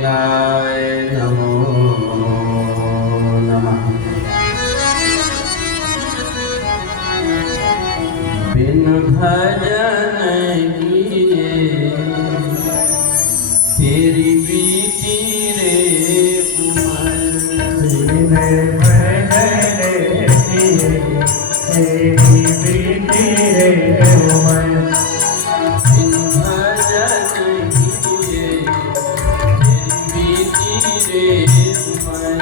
ज्योतिर्लिंगाय नमो नमः। बिन भजन किए तेरी बीती रे उमर। बिन भजन किए तेरी बीती रे उमर। बिन भजन किए तेरी बीती रे उमर।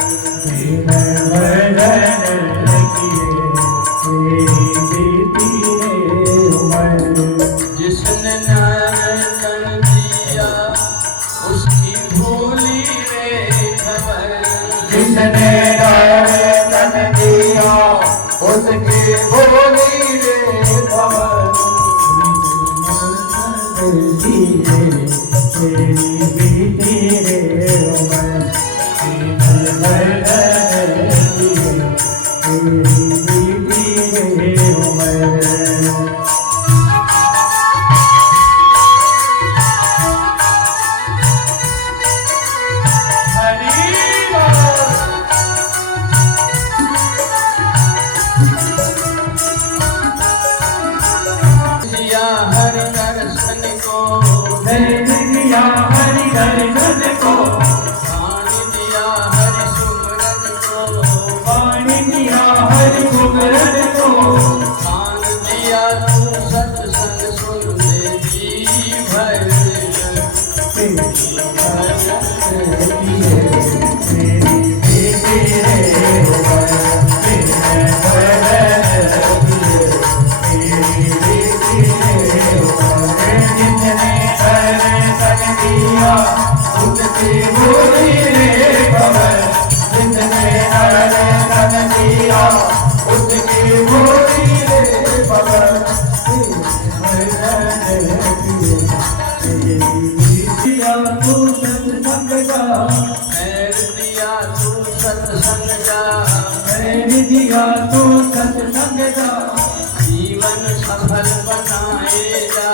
बिन भजन किए तेरी बीती रे उमर। जिसने नर्तन दिया उसकी भूली रे खबर। जिसने नर्तन दिया उसकी भूली रे खबर। तेरी बीती रे उमर। बिन भजन किए तेरी बीती रे उमर। दिया हर दर्शन को दिया हरि दर्शन को। पानी दिया हरि सुमरन को। पानी दिया हरि सुमरन को। पान दिया तू सत्संग सुन ले जी भर। खैर दिया तू सत्संग जा। दिया तू सत्संग का। जीवन सफल बनाएगा।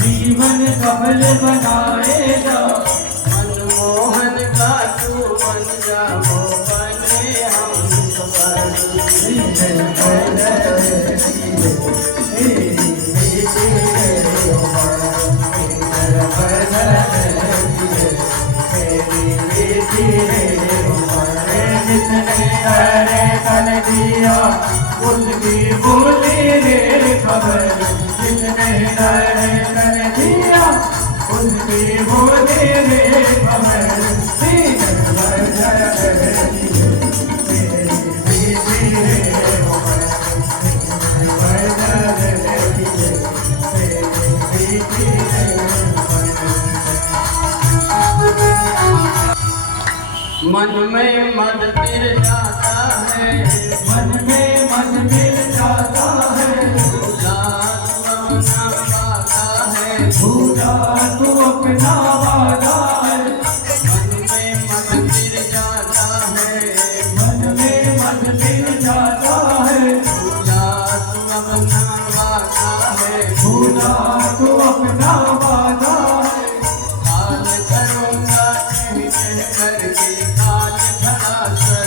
जीवन सफल बनाएगा। मनमोहन का तू बन जा वो बने हम सफल। दिया उसकी बोली रे खबर। जिसने दर्शन दिया उसकी बोली रे खबर। बिन भजन किए तेरी बीती रे उमर। बिन भजन किए तेरी बीती रे उमर। मन में मद फिर जाता है। मन में मन मिल जाता है। भूला तू अपना वादा है। भूला तू अपना वादा है। मन में मन फिर जाता है। मन में मन मिल जाता है। भूला तू अपना वादा है। भूला तू अपना वादा है। काल करूँगा नहीं कह करके काल खड़ा कर।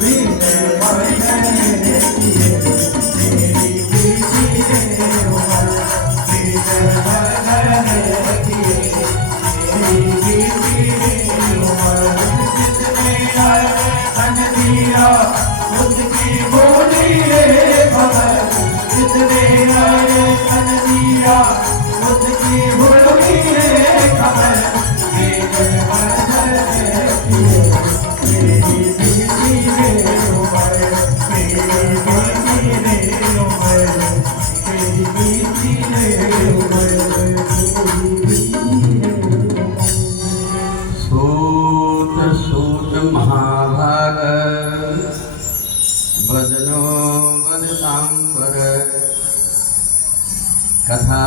बिन भजन किए तेरी बीती रे उमर। बिन भजन किए तेरी बीती रे उमर। जिसने दर्शन दिया उसकी बोली रे खबर। जिसने दर्शन दिया उसकी बोली रे खबर। बिन भजन किए तेरी बीती रे उमर। तेरी बीती रे उमर। तेरी बीती रे उमर। तेरी बीती रे उमर। सूत सूत महाभाग वदनो वदतांबर। कथा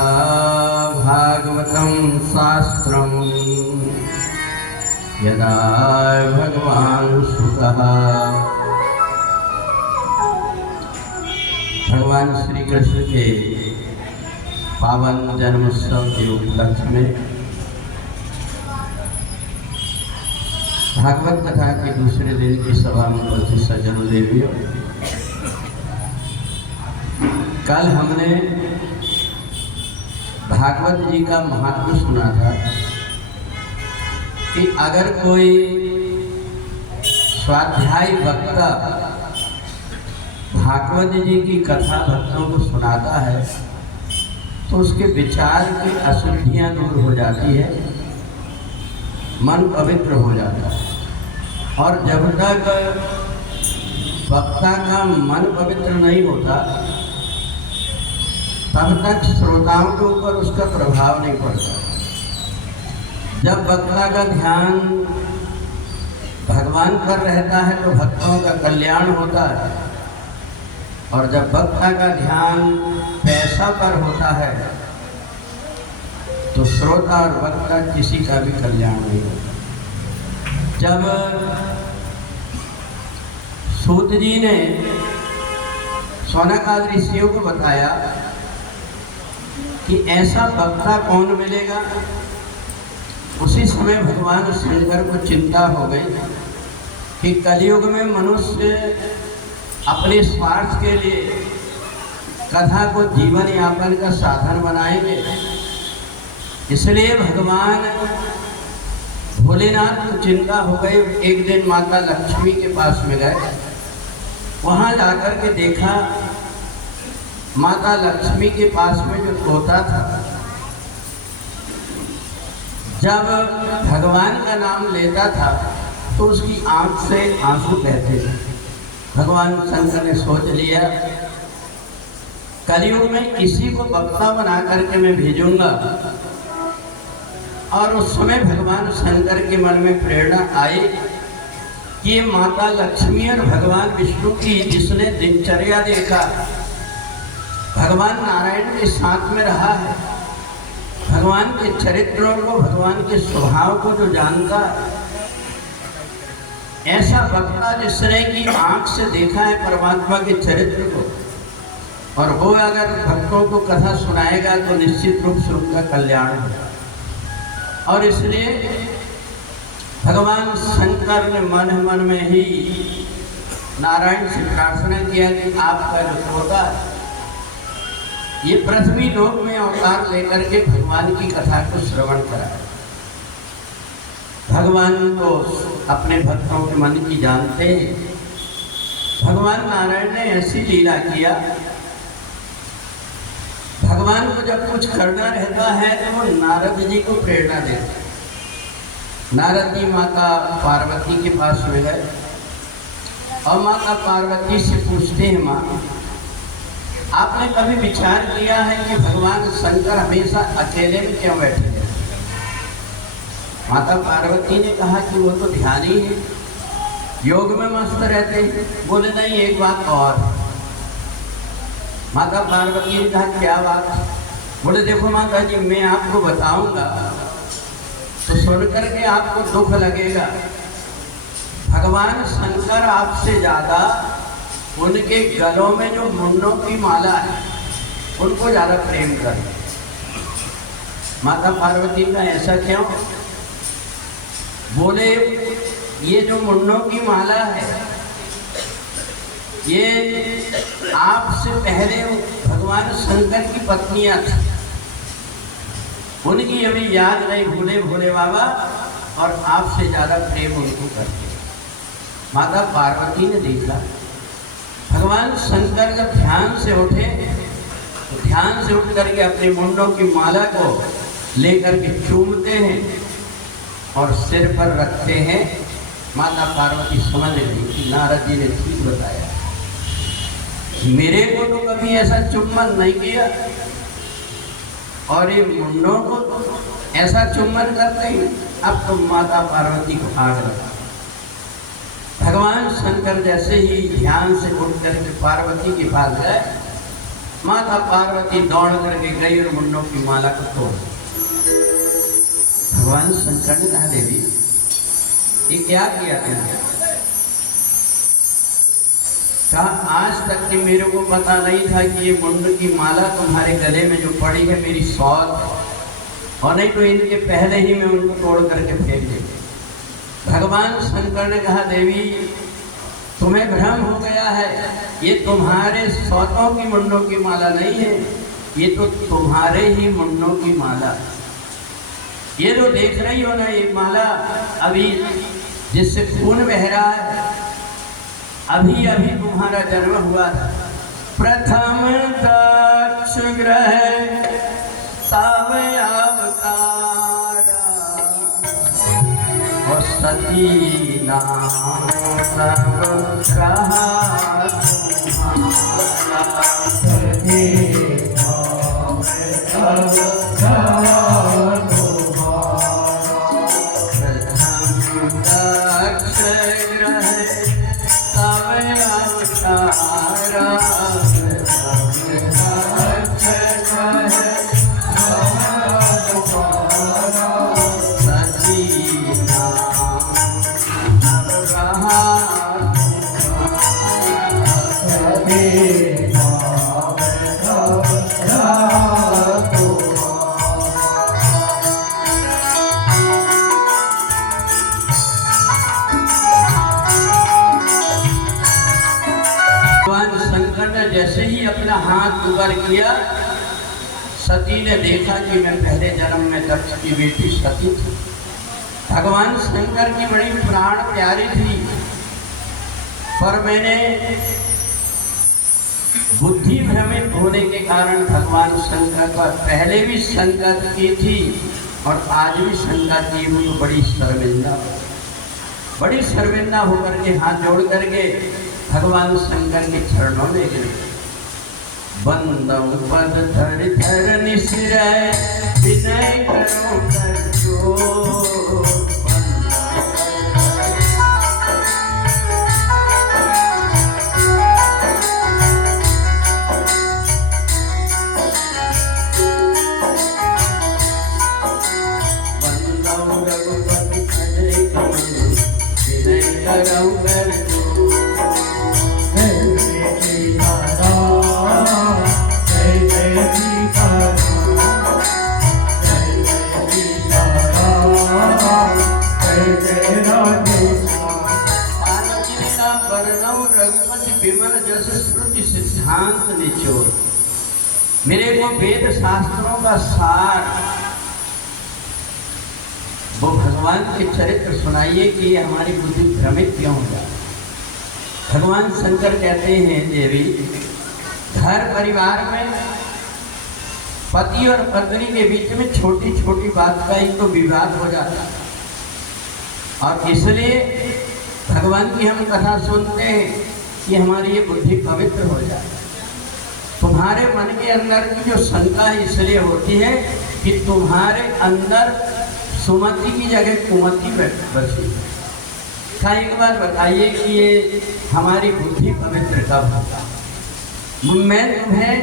भागवतं शास्त्रं यदा भगवान् सुतः। भगवान श्री कृष्ण के पावन जन्मोत्सव के उपलक्ष्य में भागवत कथा के दूसरे दिन की सभा में उपस्थित सज्जनों देवियों, कल हमने भागवत जी का महात्म सुना था कि अगर कोई स्वाध्यायी वक्ता भागवत जी की कथा भक्तों को सुनाता है तो उसके विचार की अशुद्धियां दूर हो जाती है, मन पवित्र हो जाता है। और जब तक वक्ता का मन पवित्र नहीं होता तब तक श्रोताओं के ऊपर उसका प्रभाव नहीं पड़ता। जब वक्ता का ध्यान भगवान पर रहता है तो भक्तों का कल्याण होता है, और जब वक्ता का ध्यान पैसा पर होता है तो श्रोता और वक्ता किसी का भी कल्याण नहीं होता। जब सूत जी ने शौनकादि ऋषियों को बताया कि ऐसा वक्ता कौन मिलेगा, उसी समय भगवान शंकर को चिंता हो गई कि कलयुग में मनुष्य अपने स्वार्थ के लिए कथा को जीवन यापन का साधन बनाएंगे। इसलिए भगवान भोलेनाथ को चिंता हो गई। एक दिन माता लक्ष्मी के पास में गए, वहाँ जाकर के देखा माता लक्ष्मी के पास में जो तोता था, जब भगवान का नाम लेता था तो उसकी आंख से आंसू बहते थे। भगवान शंकर ने सोच लिया कलयुग में किसी को वक्ता बना करके मैं भेजूंगा। और उस समय भगवान शंकर के मन में प्रेरणा आई कि माता लक्ष्मी और भगवान विष्णु की जिसने दिनचर्या देखा, भगवान नारायण के साथ में रहा है, भगवान के चरित्रों को, भगवान के स्वभाव को जो जानता, ऐसा वक्ता जिसने की आंख से देखा है परमात्मा के चरित्र को, और वो अगर भक्तों को कथा सुनाएगा तो निश्चित रूप से उनका कल्याण होगा। और इसलिए भगवान शंकर ने मन में ही नारायण से प्रार्थना किया कि आपका जो तोता ये पृथ्वी लोक में अवतार लेकर के भगवान की कथा को श्रवण कराए। भगवान तो अपने भक्तों के मन की जानते हैं। भगवान नारायण ने ऐसी लीला किया, भगवान को जब कुछ करना रहता है तो वो नारद जी को प्रेरणा देते। नारद जी माता पार्वती के पास में है और माता पार्वती से पूछते हैं, माँ आपने कभी विचार किया है कि भगवान शंकर हमेशा अकेले में क्यों बैठे हैं? माता पार्वती ने कहा कि वो तो ध्यानी है, योग में मस्त रहते हैं। बोले नहीं, एक बात और। माता पार्वती ने कहा क्या बात? बोले देखो माता जी, मैं आपको बताऊंगा तो सुनकर के आपको दुख लगेगा। भगवान शंकर आपसे ज्यादा उनके गलों में जो मुंडों की माला है उनको ज्यादा प्रेम कर। माता पार्वती का ऐसा क्यों? बोले ये जो मुंडों की माला है ये आपसे पहले भगवान शंकर की पत्नियां थी, उनकी अभी याद नहीं भूले भोले बाबा, और आपसे ज्यादा प्रेम उनको करते। माता पार्वती ने देखा भगवान शंकर जब ध्यान से उठे तो ध्यान से उठ करके अपने मुंडों की माला को लेकर के चूमते हैं और सिर पर रखते हैं। माता पार्वती समझ गई कि नारद जी ने ठीक बताया, मेरे को तो कभी ऐसा चुम्बन नहीं किया और ये मुंडों को ऐसा चुम्बन करते हैं। अब तो माता पार्वती को आग लगा। भगवान शंकर जैसे ही ध्यान से उठ करके पार्वती के पास गए, माता पार्वती दौड़ करके गई और मुंडों की माला को तोड़। भगवान शंकर ने कहा देवी ये क्या किया तुमने? कहा आज तक कि मेरे को पता नहीं था कि ये मुंड की माला तुम्हारे गले में जो पड़ी है मेरी सौत, और नहीं तो इनके पहले ही मैं उनको तोड़ करके फेंक देती। भगवान भगवान शंकर ने कहा देवी तुम्हें भ्रम हो गया है, ये तुम्हारे सौतों की मुंडों की माला नहीं है, ये तो तुम्हारे ही मुंडों की माला। ये जो देख रही हो ना ये माला अभी जिससे खून बह रहा है, अभी अभी तुम्हारा जन्म हुआ था। प्रथम दक्ष ग्रह तव अवतारा और सती नाम तव रहा जैसे ही अपना हाथ ऊपर किया, सती ने देखा कि मैं पहले जन्म में दक्ष की बेटी सती थी। भगवान शंकर की बड़ी प्राण प्यारी थी, पर मैंने बुद्धि भ्रमित होने के कारण भगवान शंकर पर पहले भी शंका की थी और आज भी शंका की हूँ, तो बड़ी शर्मिंदा होकर के हाथ जोड़ करके भगवान शंकर के चरणों में गिरे। बंदम पद धर धर निसिरय विनय करो कर जोर। बंदम रघुपति भजय कमल विनय करो कर जोर। विमल जस श्रुति सिद्धांत निचोड़। मेरे को वेद शास्त्रों का सार वो भगवान के चरित्र सुनाइए कि हमारी बुद्धि भ्रमित क्यों हो जाए। भगवान शंकर कहते हैं देवी, घर परिवार में पति और पत्नी के बीच में छोटी छोटी बात का ही तो विवाद हो जाता है, और इसलिए भगवान की हम कथा सुनते हैं कि हमारी ये बुद्धि पवित्र हो जाए। तुम्हारे मन के अंदर की जो शंका है इसलिए होती है कि तुम्हारे अंदर सुमति की जगह कुमति बसी है। क्या एक बार बताइए कि ये हमारी बुद्धि पवित्र कब होगा। मैं तुम्हें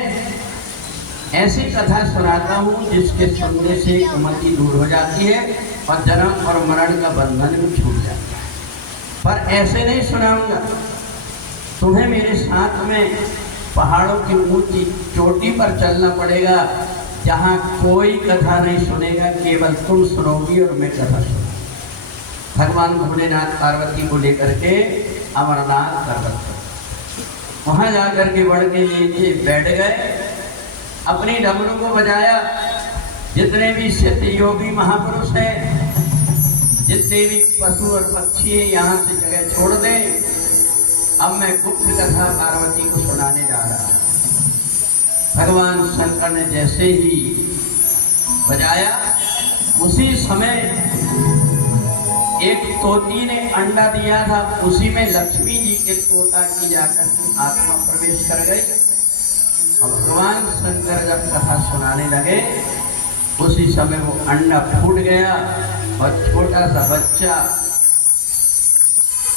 ऐसी कथा सुनाता हूँ जिसके सुनने से कुमति दूर हो जाती है और जन्म और मरण का बंधन भी छूट जाता है। पर ऐसे नहीं सुनाऊंगा, तुम्हें मेरे साथ में पहाड़ों की ऊंची चोटी पर चलना पड़ेगा, जहाँ कोई कथा नहीं सुनेगा, केवल तुम सुनोगी और मैं कथा सुनूंगा। भगवान भोलेनाथ पार्वती को लेकर के अमरनाथ पर्वत पर वहाँ जाकर के बढ़ के नीचे बैठ गए, अपनी डमरू को बजाया। जितने भी सिद्ध योगी महापुरुष हैं, जितने भी पशु और पक्षी हैं, यहाँ से जगह छोड़ दें। अब मैं गुप्त कथा पार्वती को सुनाने जा रहा हूँ। भगवान शंकर ने जैसे ही बजाया, उसी समय एक तोती ने अंडा दिया था, उसी में लक्ष्मी जी के तोता की जाकर आत्मा प्रवेश कर गई। और भगवान शंकर जब कथा सुनाने लगे, उसी समय वो अंडा फूट गया और छोटा सा बच्चा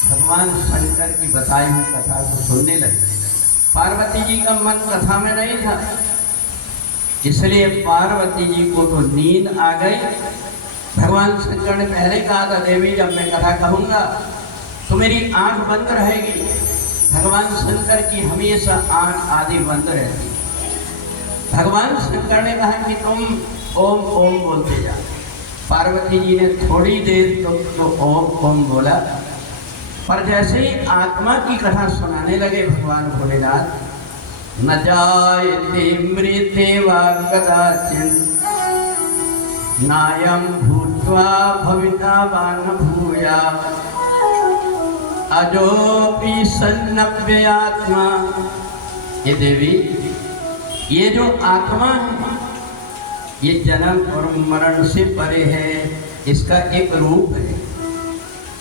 भगवान शंकर की बताई हुई कथा को सुनने लगे। पार्वती जी का मन कथा में नहीं था, इसलिए पार्वती जी को तो नींद आ गई। भगवान शंकर ने पहले कहा था, देवी जब मैं कथा कहूँगा तो मेरी आंख बंद रहेगी। भगवान शंकर की हमेशा आंख आदि बंद रहती। भगवान शंकर ने कहा कि तुम ओम ओम बोलते जाओ। पार्वती जी ने थोड़ी देर तो ओम ओम बोला, पर जैसे ही आत्मा की कथा सुनाने लगे भगवान भोलेनाथ, न जायते मृते वा कदाचिन नायं भूत्वा भविता वा न भूयात् अजोपि सन्नव्य आत्मा। ये देवी, ये जो आत्मा है ये जन्म और मरण से परे है, इसका एक रूप है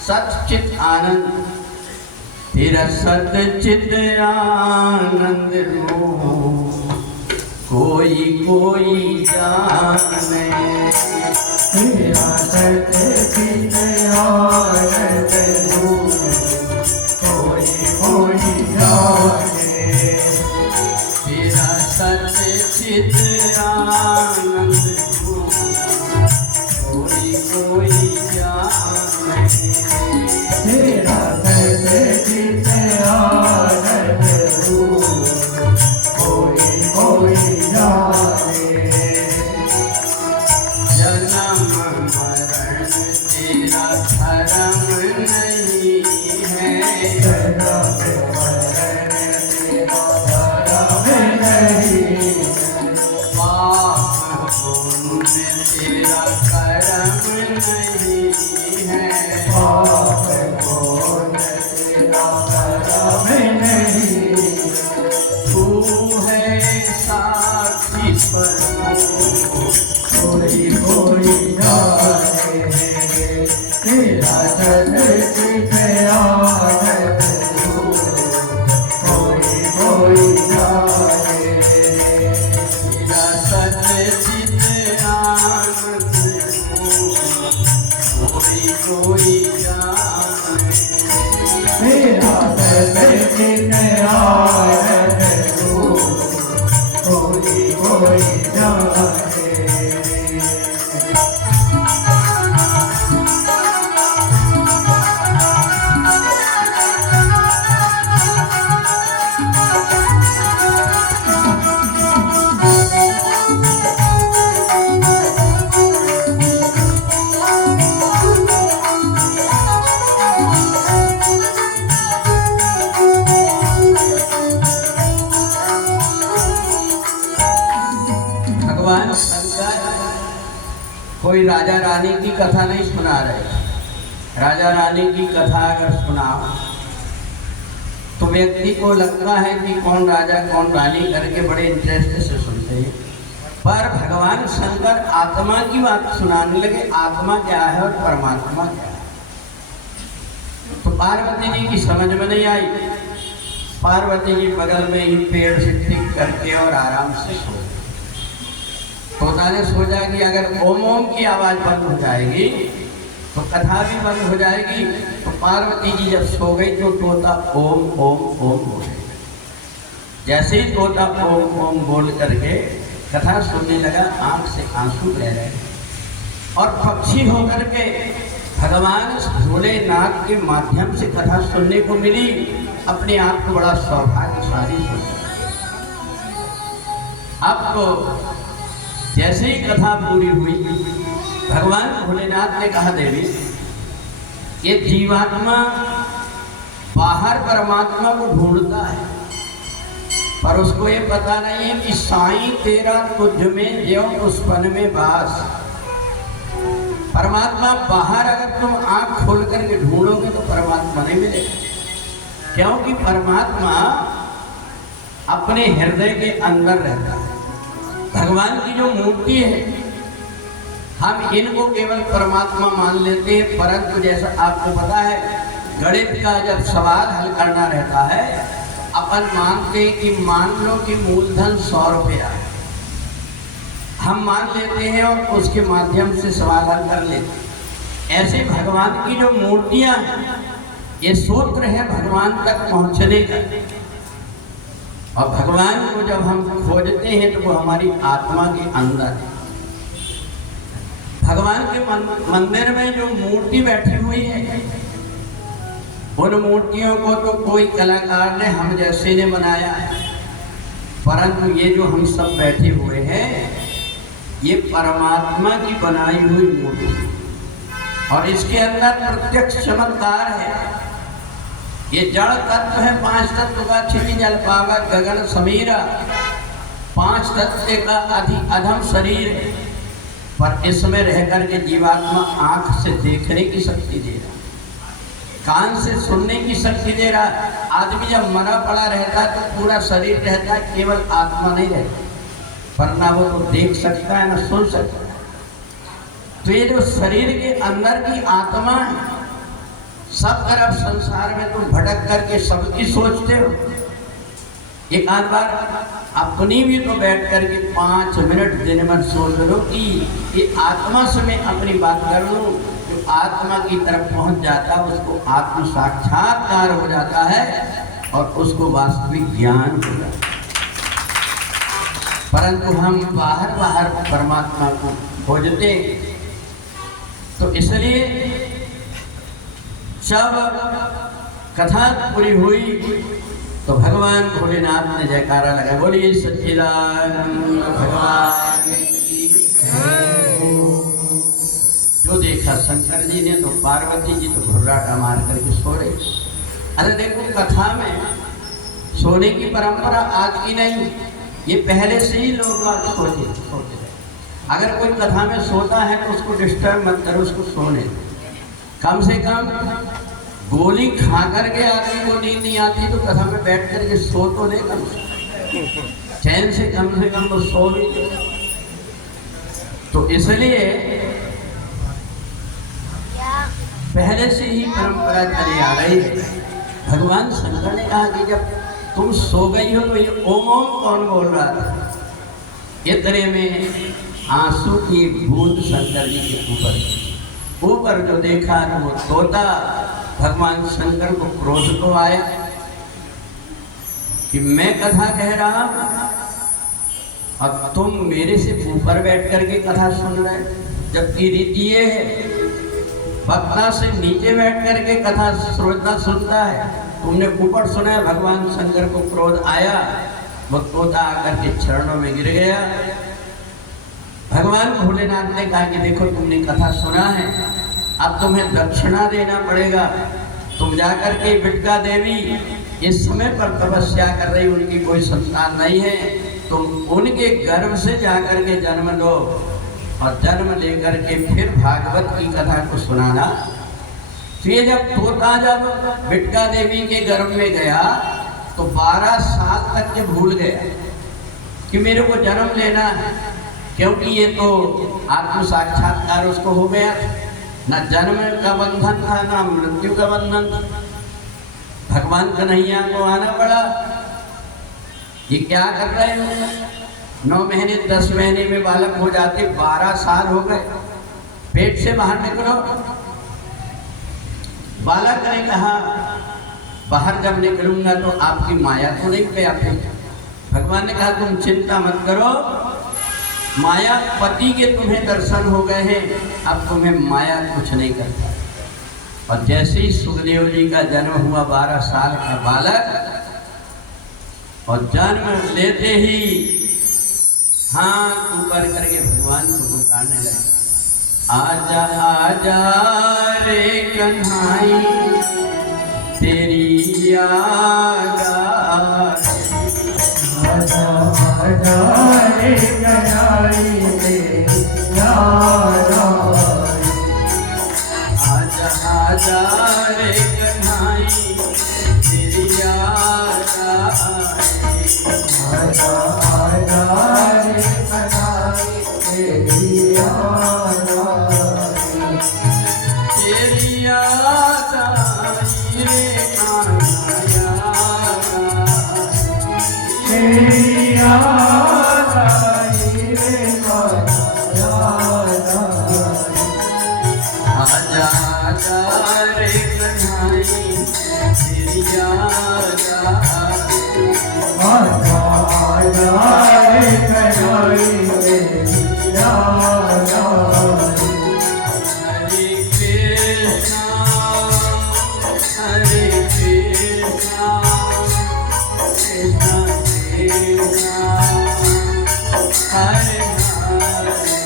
सच्चित आनंद। तेरा सच्चित आनंद रूप कोई कोई जाने, तेरा सच्चित आनंद रूप कोई कोई जाने, तेरा सच्चित आनंद रूप कोई कोई जाने, तेरा सच्चित आनंद रूप कोई कोई जाने। जन्म मरण तेरा धर्म नहीं है, जन्म मरण तेरा धर्म नहीं, पाप पुण्य तेरा कर्म नहीं है, पाप पुण्य तेरा कर्म नहीं, तू है साक्षी स्वरूप कोई कोई जाने, तेरा सच्चित आनंद रूप कोई कोई जाने, तेरा सच्चित आनंद रूप कोई कोई जाने, तेरा सच्चित आनंद रूप कोई कोई जाने। भगवान शंकर कोई राजा रानी की कथा नहीं सुना रहे। राजा रानी की कथा अगर सुनाओ तो व्यक्ति को लगता है कि कौन राजा कौन रानी करके बड़े इंटरेस्ट से सुनते हैं, पर भगवान शंकर आत्मा की बात सुनाने लगे। आत्मा क्या है और परमात्मा क्या है। तो पार्वती जी की समझ में नहीं आई। पार्वती जी बगल में ही पेड़ से टिक करके और आराम से सो। तोता ने सोचा कि अगर ओम ओम की आवाज बंद हो जाएगी तो कथा भी बंद हो जाएगी। तो पार्वती जी जब सो गई तो तोता ओम ओम ओम बोले। जैसे ही तोता ओम ओम बोल करके कथा सुनने लगा, आंख से आंसू बह रहे और पक्षी होकर के भगवान भोलेनाथ के माध्यम से कथा सुनने को मिली। अपने आप को बड़ा सौभाग्यशाली सोचा। अब तो जैसे ही कथा पूरी हुई, भगवान भोलेनाथ ने कहा, देवी ये जीवात्मा बाहर परमात्मा को ढूंढता है, पर उसको ये पता नहीं है कि साईं तेरा तुझ में ज्यों पुष्पन में वास। परमात्मा बाहर अगर तुम आंख खोल करके ढूंढोगे तो परमात्मा नहीं मिलेगा, क्योंकि परमात्मा अपने हृदय के अंदर रहता है। भगवान की जो मूर्ति है, हम इनको केवल परमात्मा मान लेते हैं, परंतु जैसा आपको पता है गणित का जब सवाल हल करना रहता है, अपन मानते हैं कि मान लो कि मूलधन 100 रुपया है, हम मान लेते हैं और उसके माध्यम से सवाल हल कर लेते हैं। ऐसे भगवान की जो मूर्तियां हैं, ये सूत्र है भगवान तक पहुंचने का। और भगवान को जब हम खोजते हैं तो वो हमारी आत्मा के अंदर है। भगवान के मंदिर में जो मूर्ति बैठी हुई है, उन मूर्तियों को तो कोई कलाकार ने हम जैसे ने बनाया है, परंतु ये जो हम सब बैठे हुए हैं ये परमात्मा की बनाई हुई मूर्ति और इसके अंदर प्रत्यक्ष चमत्कार है। ये जड़ तत्व है, 5 तत्व का क्षिति जल पावक गगन समीरा, 5 तत्व का अधम शरीर है, पर इसमें रह करके जीवात्मा आंख से देखने की शक्ति दे रहा, कान से सुनने की शक्ति दे रहा। आदमी जब मरा पड़ा रहता है तो पूरा शरीर रहता है, केवल आत्मा नहीं रहती, वरना वो तो देख सकता है ना सुन सकता है। तो ये जो शरीर के अंदर की आत्मा है, सब तरफ संसार में तुम भटक करके सबकी सोचते हो। एक आध बार अपनी भी तो बैठ करके 5 मिनट दिन में सोच लो कि ये आत्मा से मैं अपनी बात कर लूँ। जो आत्मा की तरफ पहुंच जाता है उसको आत्म साक्षात्कार हो जाता है और उसको वास्तविक ज्ञान हो जाता है। परंतु हम बाहर परमात्मा को खोजते, तो इसलिए जब कथा पूरी हुई तो भगवान भोलेनाथ ने जयकारा लगा, बोलिए सच्चिदानंद भगवान की जय। जो देखा शंकर जी ने तो पार्वती जी तो घुर्राटा मार करके सो रही। अरे देखो, कथा में सोने की परंपरा आज की नहीं, ये पहले से ही लोग सोते रहे। अगर कोई कथा में सोता है तो उसको डिस्टर्ब मत करो, उसको सोने दो। कम से कम गोली खा करके आदमी को नींद नहीं आती तो कथा में बैठ करके सो तो ले, कम चैन से कम तो सो भी। तो इसलिए पहले से ही परंपरा चली आ रही है। भगवान शंकर ने कहा कि जब तुम सो गई हो तो ये ओम ओम कौन बोल रहा था? इतने में आंसू की बूंद शंकर जी के ऊपर जो देखा तो वो तोता। भगवान शंकर को क्रोध तो आया कि मैं कथा कह रहा और तुम मेरे से ऊपर बैठ करके कथा सुन रहे, जबकि रीति ये है वक्ता से नीचे बैठ करके कथा श्रोता सुनता है, तुमने ऊपर सुना है। भगवान शंकर को क्रोध आया, वो तोता आकर के चरणों में गिर गया। भगवान भोलेनाथ ने कहा कि देखो, तुमने कथा सुना है, अब तुम्हें दक्षिणा देना पड़ेगा। तुम जाकर के बिटका देवी इस समय पर तपस्या कर रही, उनकी कोई संतान नहीं है, तुम उनके गर्भ से जाकर के जन्म लो और जन्म लेकर के फिर भागवत की कथा को सुनाना। तो ये जब तोता जब बिटका देवी के गर्भ में गया तो 12 साल तक के भूल गया कि मेरे को जन्म लेना है, क्योंकि ये तो आत्म साक्षात्कार उसको हो गया। न जन्म का बंधन था, न मृत्यु का बंधन। भगवान कन्हैया को आना पड़ा। ये क्या कर रहे हो? 9 महीने 10 महीने में बालक हो जाते, 12 साल हो गए, पेट से बाहर निकलो। बालक ने कहा, बाहर जब निकलूंगा तो आपकी माया तो नहीं गया। भगवान ने कहा, तुम चिंता मत करो, माया पति के तुम्हें दर्शन हो गए हैं, अब तुम्हें माया कुछ नहीं करता। और जैसे ही सुखदेव जी का जन्म हुआ, 12 साल का बालक, और जन्म लेते ही हाथ ऊपर करके भगवान को पुकारने लगे, आजा आजा रे कन्हाई तेरी याद आजा आजा रे कन्हाई तेरी याद आजा आजा रे कन्हाई तेरी याद आजा आजा रे कन्हाई तेरी याद तेरी याद आई रे कान्हा तेरी याद आई रे कान्हा आजा आजा रे कन्हाई तेरी याद आजा आजा रे कन्हाई तेरी याद हरे कृष्णा हरे कृष्णा कृष्णा कृष्णा हरे हरे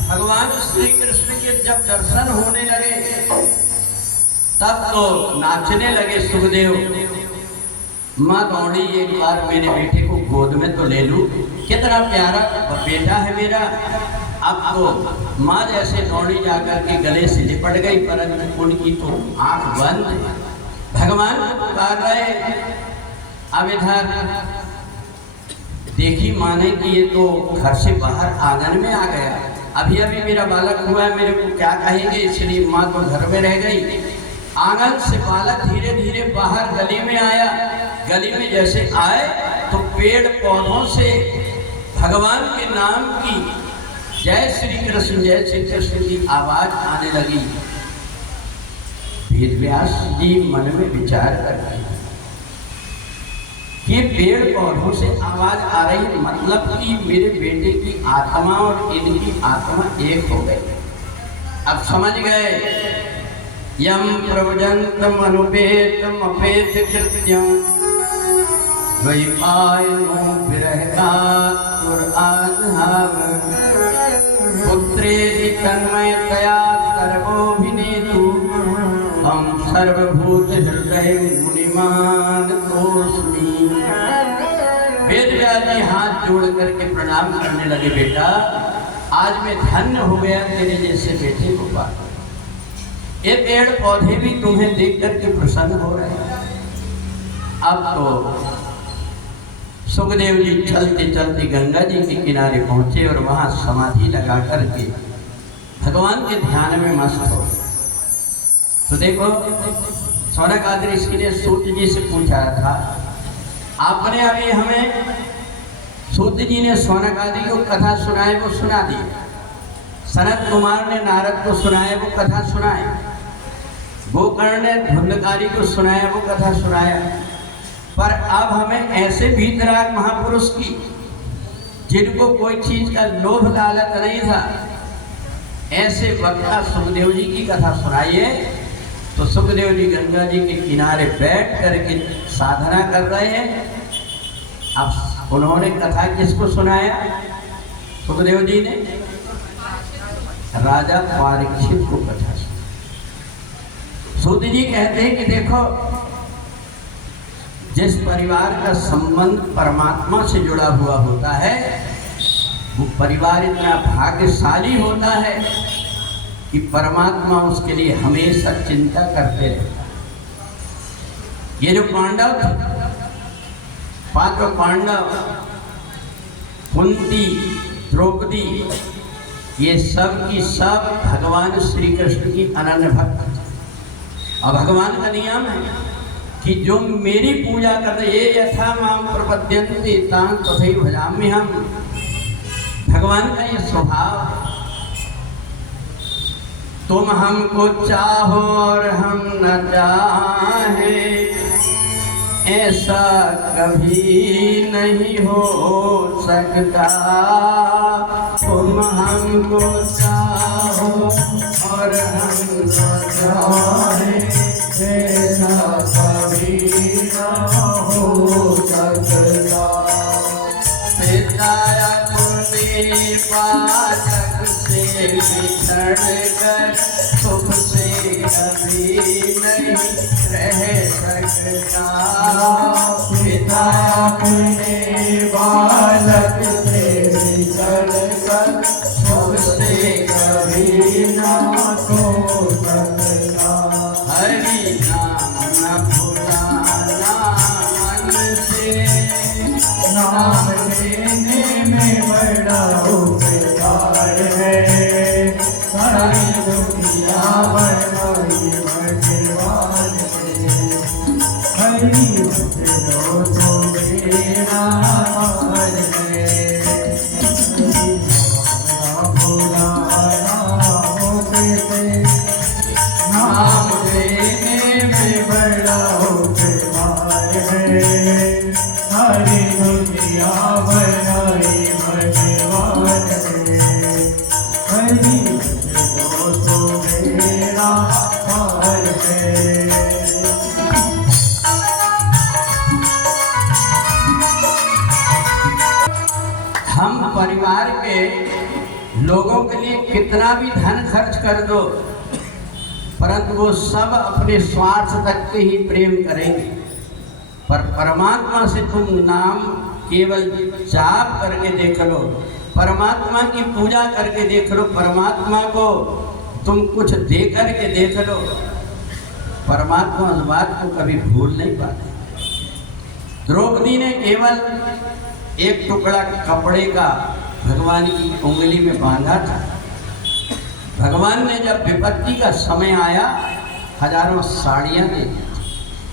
भगवान श्री कृष्ण के जब दर्शन होने लगे तब तो नाचने लगे सुखदेव। माँ गौड़ी एक बार मेरे बेटे को गोद में तो ले लूं, कितना प्यारा बेटा है मेरा। अब तो माँ जैसे गौड़ी जाकर के गले से लिपट गई, परंतु उनकी तो आंख बंद। भगवान पुकार रहे। अब इधर देखी माने कि ये तो घर से बाहर आंगन में आ गया। अभी अभी मेरा बालक हुआ है, मेरे को क्या कहेंगे, इसलिए माँ तो घर में रह गई। आंगन से बालक धीरे धीरे बाहर गली में आया। गली में जैसे आए तो पेड़ पौधों से भगवान के नाम की जय श्री कृष्ण की आवाज आने लगी। वेद व्यास जी मन में विचार कर रहे कि पेड़ पौधों से आवाज आ रही, मतलब कि मेरे बेटे की आत्मा और इनकी आत्मा एक हो गई। अब समझ गए। यम प्रवजंतम अनुपेतम अपेत कृत्यम द्वैपायनो विरहकातुराजहाव पुत्रेति तन्मयतया सर्वोऽभिनेतु हम सर्वभूत हृदय मुनिमान तोस्मि। वेद व्यास जी हाथ जोड़ करके प्रणाम करने लगे। बेटा, आज मैं धन्य हो गया तेरे जैसे बेटे को पाकर। ये पेड़ पौधे भी तुम्हें देख करके प्रसन्न हो रहे हैं। अब तो सुखदेव जी चलते चलते गंगा जी के किनारे पहुंचे और वहां समाधि लगा करके भगवान के ध्यान में मस्त हो। तो देखो, सौनक आदि ऋषि ने सूत जी से पूछा था, आपने अभी हमें, सूत जी ने सौनक आदि को कथा सुनाए, वो सुना दी। सनत कुमार ने नारद को सुनाया, वो कथा सुनाए। गोकर्ण ने धुंधकारी को सुनाया, वो कथा सुनाया। पर अब हमें ऐसे भीतराग महापुरुष की, जिनको कोई चीज का लोभ लालच नहीं था, ऐसे वक्ता सुखदेव जी की कथा सुनाइए। तो सुखदेव जी गंगा जी के किनारे बैठ करके साधना कर रहे हैं। अब उन्होंने कथा किसको सुनाया? सुखदेव जी ने राजा परीक्षित को कथा सुनाई। सूत जी कहते हैं कि देखो, जिस परिवार का संबंध परमात्मा से जुड़ा हुआ होता है, वो परिवार इतना भाग्यशाली होता है कि परमात्मा उसके लिए हमेशा चिंता करते रहता है। ये जो पांडव थे, पांचों पांडव, कुंती, द्रौपदी, ये सब की सब भगवान श्री कृष्ण की अनन्य भक्त थे। और भगवान का नियम है कि जो मेरी पूजा करते, ये यथा माम प्रपद्यन्ते तां तथैव भजाम्यहम्। भगवान का ये स्वभाव है। तुम हमको चाहो और हम न चाहे, ऐसा कभी नहीं हो सकता। तुम हमको चाहो और हम न चाहे, ऐसा कभी न हो सकता। पिता अपने बालक से बिछड़ कर सुख से कभी नहीं रह सकता। पिता अपने बालक से बिछड़ कर सुख से कभी न हो सकता। हरि नाम न भुलाना मन से, नाम लेने में बड़ा उपकार है। सारी दुनिया बनाई भगवान ने, हरि भजनो तो मेरा हाल है। नाम भुलाना होते, नाम लेने में बड़ा उपकार है। सारी दुनिया बनाई भगवान ने, हरि भजनो तो मेरा हाल है। हम परिवार के लोगों के लिए कितना भी धन खर्च कर दो, परंतु वो सब अपने स्वार्थ तक के ही प्रेम करेंगे। पर परमात्मा से तुम नाम केवल जाप करके देख लो, परमात्मा की पूजा करके देख लो, परमात्मा को तुम कुछ दे करके देख लो, परमात्मा उस बात को कभी भूल नहीं पाते। द्रौपदी ने केवल एक टुकड़ा कपड़े का भगवान की उंगली में बांधा था। भगवान ने जब विपत्ति का समय आया, हजारों साड़ियां दे दी।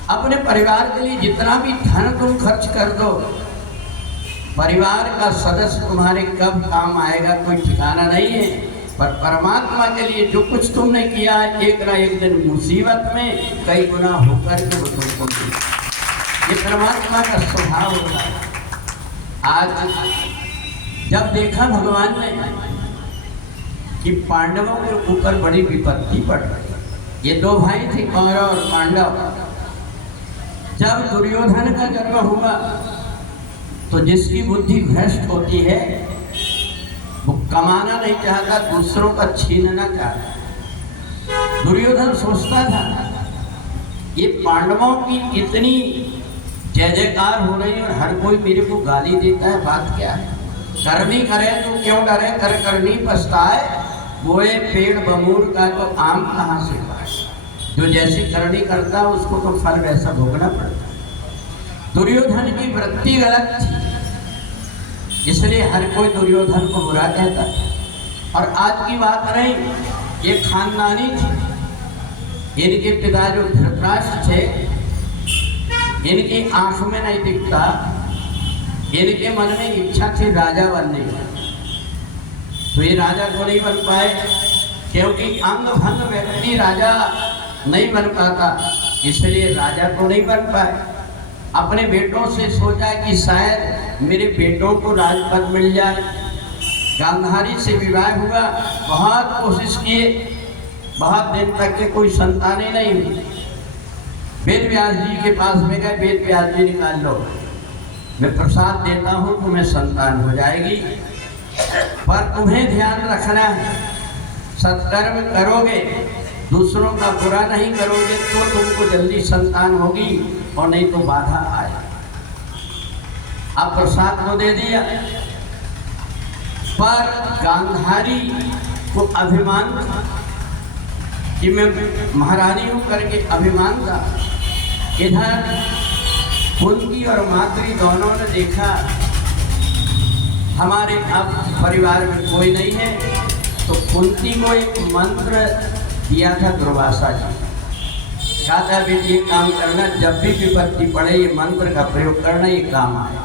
अपने परिवार के लिए जितना भी धन तुम खर्च कर दो, परिवार का सदस्य तुम्हारे कब काम आएगा कोई ठिकाना नहीं है। पर परमात्मा के लिए जो कुछ तुमने किया है, एक ना एक दिन मुसीबत में कई गुना होकर के वो तुमको देगा। ये परमात्मा का स्वभाव होता है। आज जब देखा भगवान ने कि पांडवों के ऊपर बड़ी विपत्ति पड़ रही, ये दो भाई थे कौरव और पांडव, जब दुर्योधन का जन्म हुआ तो जिसकी बुद्धि भ्रष्ट होती है वो कमाना नहीं चाहता, दूसरों का छीनना चाहता। दुर्योधन सोचता था ये पांडवों की इतनी जय जयकार हो रही है और हर कोई मेरे को गाली देता है, बात क्या है? करनी करे तो क्यों डरे, कर करनी पछताए, बोए पेड़ बमूर का तो आम कहाँ से पाए। जो जैसी करनी करता है उसको तो फल वैसा भोगना पड़ता। दुर्योधन की वृत्ति गलत थी, इसलिए हर कोई दुर्योधन को बुरा कहता था। और आज की बात रही, ये खानदानी थी। इनके पिता जो धृतराष्ट्र थे, इनकी आंख में नहीं दिखता, इनके मन में इच्छा थी राजा बनने की, तो ये राजा को नहीं बन पाए, क्योंकि अंग भंग व्यक्ति राजा नहीं बन पाता, इसलिए राजा को नहीं बन पाए। अपने बेटों से सोचा कि शायद मेरे बेटों को राजपद मिल जाए। गांधारी से विवाह हुआ, बहुत कोशिश किए, बहुत दिन तक के कोई संतानें नहीं हुई। वेद व्यास जी के पास में गए, वेद व्यास जी निकाल लो, मैं प्रसाद देता हूँ तुम्हें संतान हो जाएगी, पर तुम्हें ध्यान रखना है सत्कर्म करोगे, दूसरों का बुरा नहीं करोगे तो तुमको जल्दी संतान होगी, और नहीं तो बाधा आए। अब प्रसाद को दे दिया, पर गांधारी को अभिमान था कि मैं महारानी हूं करके अभिमान था। इधर कुंती और माद्री दोनों ने देखा हमारे अब परिवार में कोई नहीं है, तो कुंती को एक मंत्र दिया था दुर्वासा जी, कहा था बेटी ये काम करना, जब भी विपत्ति पड़े ये मंत्र का प्रयोग करना, ये काम आए।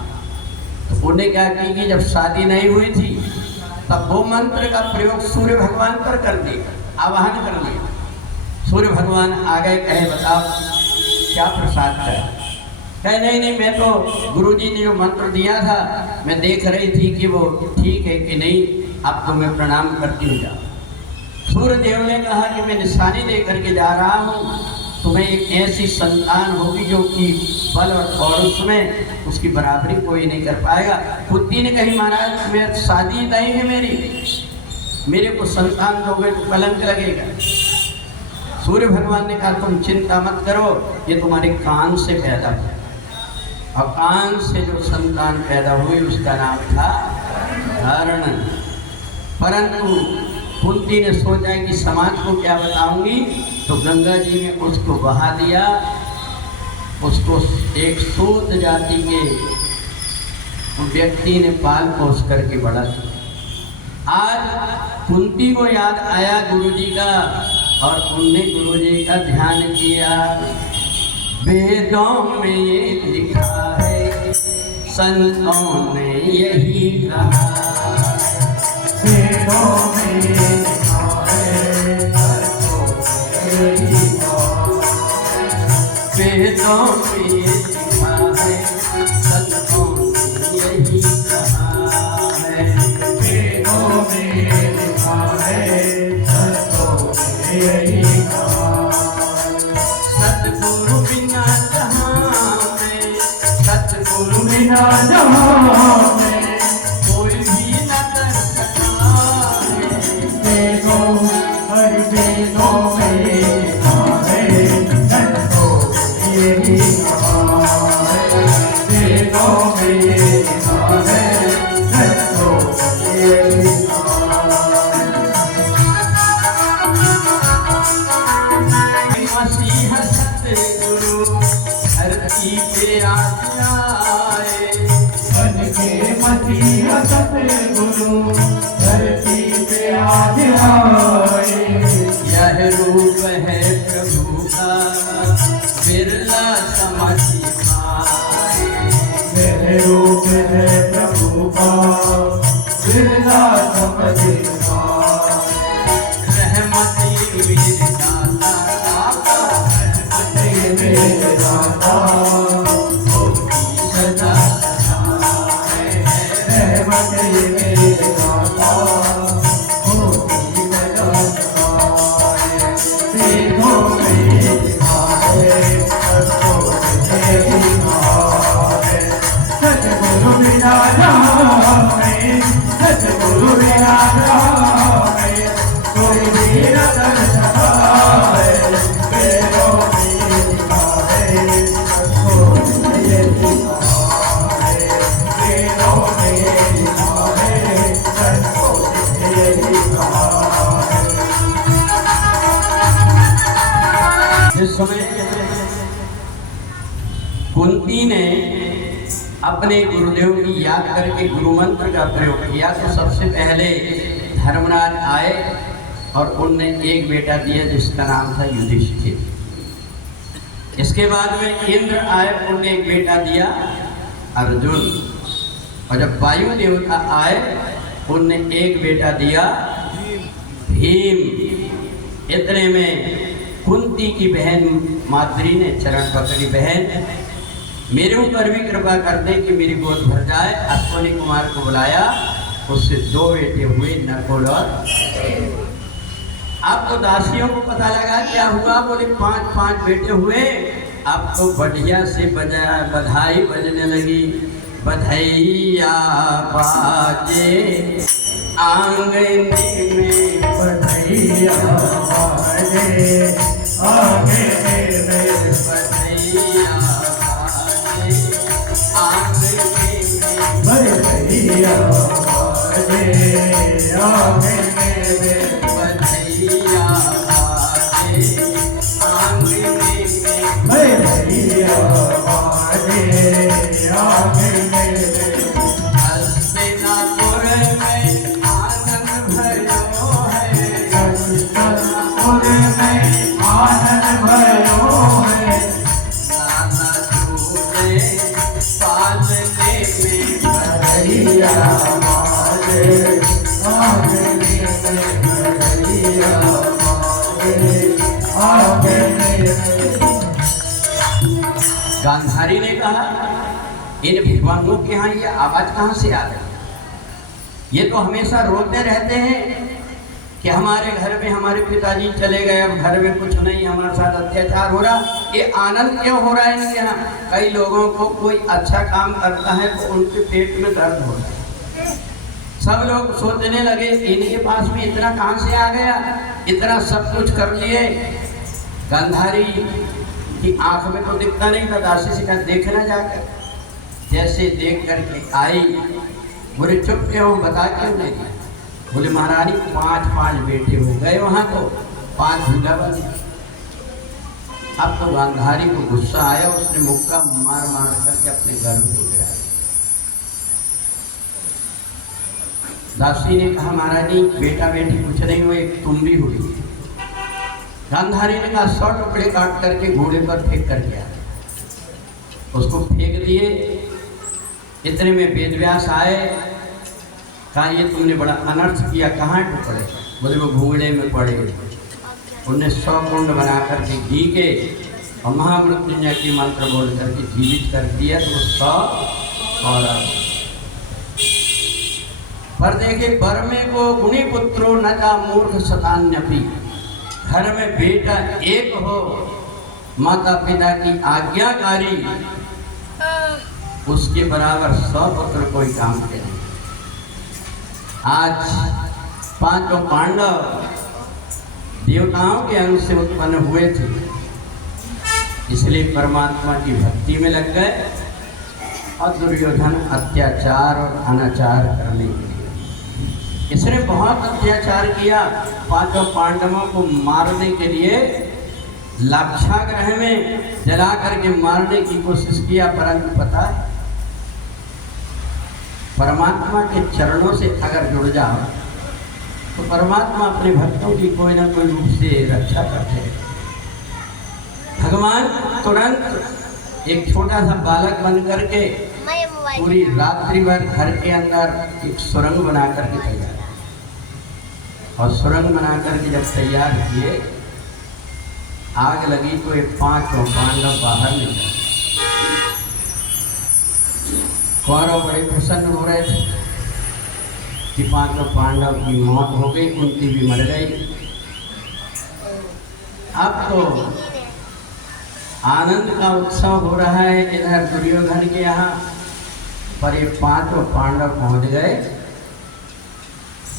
तो उन्हें क्या की कि जब शादी नहीं हुई थी तब वो मंत्र का प्रयोग सूर्य भगवान पर कर दिया, आवाहन कर दिया। सूर्य भगवान आ गए, कहे बताओ क्या प्रसाद करें? कहे नहीं, मैं तो गुरुजी ने जो मंत्र दिया था मैं देख रही थी कि वो ठीक है कि नहीं, अब तो मैं प्रणाम करती हूँ। जाओ। सूर्य देव ने कहा कि मैं निशानी लेकर के जा रहा हूँ, तुम्हें एक ऐसी संतान होगी जो कि बल और पौरुष में उसकी बराबरी कोई नहीं कर पाएगा। कुंती ने कही महाराज मैं शादी नहीं है मेरे को संतान दोगे तो कलंक लगेगा। सूर्य भगवान ने कहा तुम चिंता मत करो, ये तुम्हारे कान से पैदा हुआ, और कान से जो संतान पैदा हुई उसका नाम था धारण। परंतु कुंती ने सोचा कि समाज को क्या बताऊंगी, तो गंगा जी ने उसको बहा दिया, उसको एक सूत जाति के व्यक्ति ने पाल पोस करके बड़ा किया। आज कुंती को याद आया गुरुजी का, और उनने गुरुजी का ध्यान किया। वेदों में ये लिखा है, संतों ने यही कहा, वेदों में लिखा है, वेदों में लिखा है, संतों ने यही कहा है, वेदों में लिखा है, संतों ने यही कहा। सतगुरु बिना जहाँ में, सतगुरु बिना जहाँ में कोई वेदों में ये लिखा है, संतों में ये लिखा है, वेदों में ये लिखा है, संतों में ये लिखा है। मसीह सतगुरु धरती पे आए, बन के मसीह सतगुरु धरती पे आज आए। यह रूप है प्रभु का बिरला समझ पाए। यह रूप है प्रभु का बिरला समझ पाए। रहमती वीर दाता आपका, रहमते मेरे दाता होगी सदा सहाय है। रहमते मेरे दाता होगी सदा सहाय। वेदों में ये लिखा है, संतों में ये लिखा है, सतगुरु बिना जाए, सतगुरु बिना जाए, कोई भी न कर सकता है। वेदों में ये लिखा है, संतों में ये लिखा है, वेदों में ये लिखा है, संतों में ये लिखा है। जिस समय कुंती ने अपने गुरुदेव की याद करके गुरु मंत्र का प्रयोग किया तो सबसे पहले धर्मराज आए और उनने एक बेटा दिया जिसका नाम था युधिष्ठिर। इसके बाद में इंद्र आए, उनने एक बेटा दिया अर्जुन। और जब वायु देवता आए उनने एक बेटा दिया भीम। इतने में कुंती की बहन माद्री ने चरण पकड़ी, बहन मेरे ऊपर भी कृपा कर दे कि मेरी गोद भर जाए। अश्वनी कुमार को बुलाया, उससे दो बेटे हुए नकुल और अब तो दासियों को पता लगा क्या हुआ, बोले 5-5 बेटे हुए। अब तो बढ़िया से बधाई बजने लगी, बधैया बाजे आंगने में, बधैया बाजे आंगने में, बधैया बाजे आंगने में, बधैया बाजे आंगने में, बधैया बाजे आंगने में। बधैया बाजे आंगने में। हस्तिनापुर में आनंद भयो है, हस्तिनापुर में आनंद भयो है, नाना दूल्हे पालने में, बधैया बाजे आंगने में, बधैया बाजे आंगने में। गांधारी ने कहा इन विद्वानों के यहाँ ये आवाज कहाँ से आ रही? ये तो हमेशा रोते रहते हैं कि हमारे घर में हमारे पिताजी चले गए, अब घर में कुछ नहीं, हमारे साथ अत्याचार हो रहा। ये आनंद क्यों हो रहा है इनके यहाँ? कई लोगों को कोई अच्छा काम करता है तो उनके पेट में दर्द होता है। सब लोग सोचने लगे इनके पास में इतना कहाँ से आ गया, इतना सब कुछ कर लिए। गांधारी की आंख में तो दिखता नहीं था, दासी से कहा देखना जाकर। जैसे देख करके आई, बोले चुप क्यों, बता क्यों नहीं? बोले महारानी 5-5 बेटे हो गए, वहां तो 5 झूला बने। अब तो गांधारी को गुस्सा आया, उसने मुक्का मार मार करके अपने घर में गया। दासी ने कहा महारानी बेटा बेटी कुछ नहीं हुए, तुम भी हुई। गांधारी ने कहा 100 टुकड़े काट करके घोड़े पर फेंक कर गया, उसको फेंक दिए। इतने में वेदव्यास आए, कहा ये तुमने बड़ा अनर्थ किया, कहाँ टुकड़े? बोले वो घोड़े में पड़े। उन्हें 100 कुंड बना करके घी के और महामृत्युंजय की मंत्र बोल करके जीवित कर दिया तो 100 और पर देखे बर में को गुणी पुत्रो न जा मूर्ख शतान्यपि। घर में बेटा एक हो, माता पिता की आज्ञाकारी, उसके बराबर 100 पुत्र कोई काम के नहीं। आज 5 पांडव देवताओं के अंश से उत्पन्न हुए थे, इसलिए परमात्मा की भक्ति में लग गए और दुर्योधन अत्याचार और अनाचार करने के लिए, इसने बहुत अत्याचार किया। पांचों पांडवों को मारने के लिए लाक्षागृह में जला करके मारने की कोशिश किया, परंतु पता है परमात्मा के चरणों से अगर जुड़ जाओ तो परमात्मा अपने भक्तों की कोई ना कोई रूप से रक्षा करते हैं। भगवान तुरंत एक छोटा सा बालक बन करके पूरी रात्रि भर घर के अंदर एक सुरंग बना करके तैयार, और सुरंग बना करके जब तैयार किए, आग लगी तो ये पांचों पांडव बाहर निकले। कौरव बड़े प्रसन्न हो रहे थे कि पांचों पांडव की मौत हो गई, कुंती भी मर गई। अब तो आनंद का उत्सव हो रहा है इधर दुर्योधन के यहाँ, पर ये पांचों पांडव पहुंच गए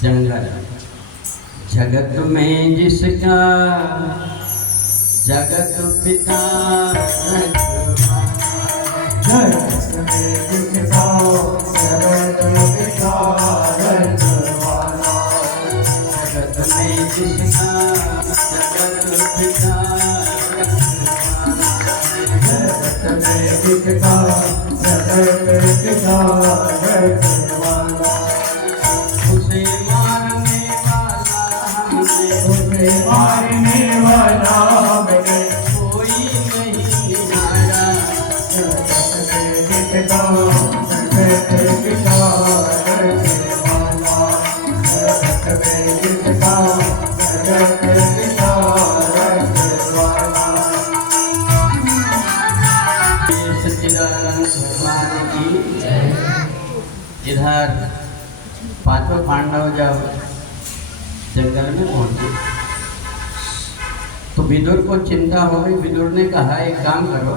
जंगल। जगत में जिसका जगत पिता जगत में जिसका जगत पिता रखवाला, जगत में जिसका जगत पिता जगत में जिसका जगत पिता रखवाला, उसे मारने वाला हमसे उसे मारने वाला हमने कोई नहीं निहारा। जगत में जिसका जगत पिता रखवाला, जगत में जिसका जगत पिता रखवाला। सच्चिदानंद भगवान की। इधर पांचों पांडव जब जंगल में पहुंचे तो विदुर को चिंता हो गई। विदुर ने कहा एक काम करो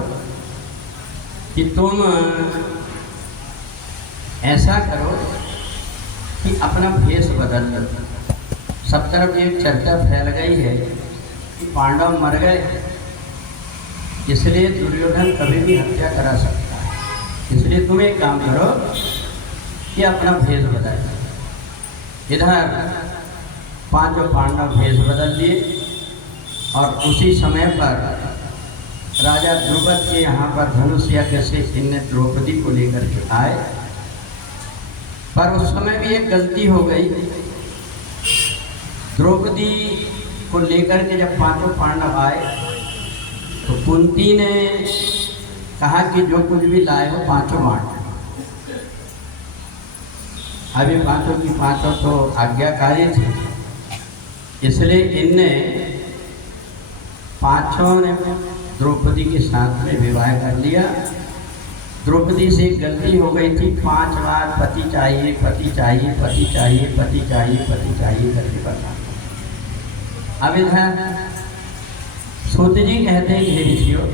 कि तुम ऐसा करो कि अपना भेष बदल लो। सब तरफ एक चर्चा फैल गई है कि पांडव मर गए, इसलिए दुर्योधन कभी भी हत्या करा सकता है, इसलिए तुम एक काम करो कि अपना भेष बदल। इधर पांचों पांडव भेष बदल लिए और उसी समय पर राजा द्रुपद के यहाँ पर धनुष यज्ञ से इनने द्रौपदी को लेकर के आए, पर उस समय भी एक गलती हो गई। द्रौपदी को लेकर के जब पांचों पांडव आए तो कुंती ने कहा कि जो कुछ भी लाए हो पांचों बांट। अभी पांचों की पांचों तो आज्ञाकारी थे, इसलिए इनने पांचों ने द्रौपदी के साथ में विवाह कर लिया। द्रौपदी से एक गलती हो गई थी, 5 बार पति चाहिए पति चाहिए पति चाहिए पति चाहिए पति चाहिए करके बता। अब इधर सूत जी कहते हैं हे ऋषियों,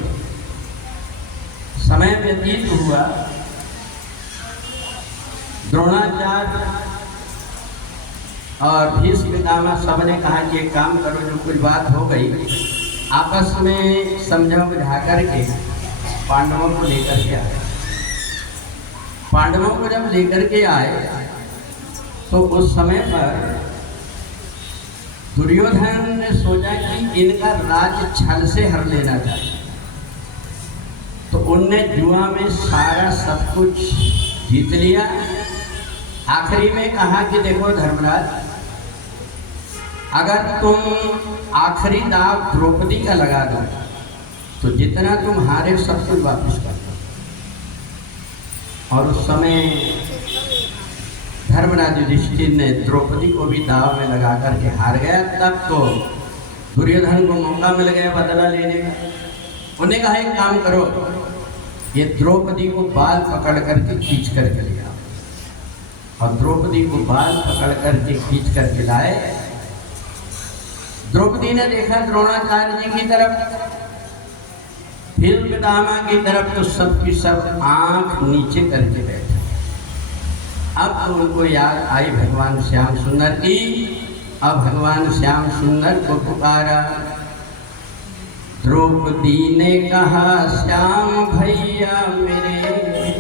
समय व्यतीत हुआ, द्रोणाचार्य और भीष्म पितामह सब ने कहा कि एक काम करो, जो कुछ बात हो गई आपस में समझा बुझा करके पांडवों को लेकर के आए। पांडवों को जब लेकर के आए तो उस समय पर दुर्योधन ने सोचा कि इनका राज्य छल से हर लेना चाहिए, तो उनने जुआ में सारा सब कुछ जीत लिया। आखिरी में कहा कि देखो धर्मराज, अगर तुम आखिरी दाव द्रौपदी का लगा दो तो जितना तुम हारे सब कुछ वापस कर दो। और उस समय धर्मराज युधिष्ठिर ने द्रौपदी को भी दाव में लगा करके हार गया। तब तो दुर्योधन को मौका मिल गया बदला लेने का। उन्हें कहा एक काम करो, ये द्रौपदी को बाल पकड़ करके खींच करके ले आओ। और द्रौपदी को बाल पकड़ करके खींच करके लाए। द्रौपदी ने देखा द्रोणाचार्य जी की तरफ, फिर पितामह की तरफ, तो सबकी सब आंख नीचे करके बैठे। अब तो उनको याद आई भगवान श्याम सुंदर की अब भगवान श्याम सुंदर को पुकारा। द्रौपदी ने कहा श्याम भैया मेरे,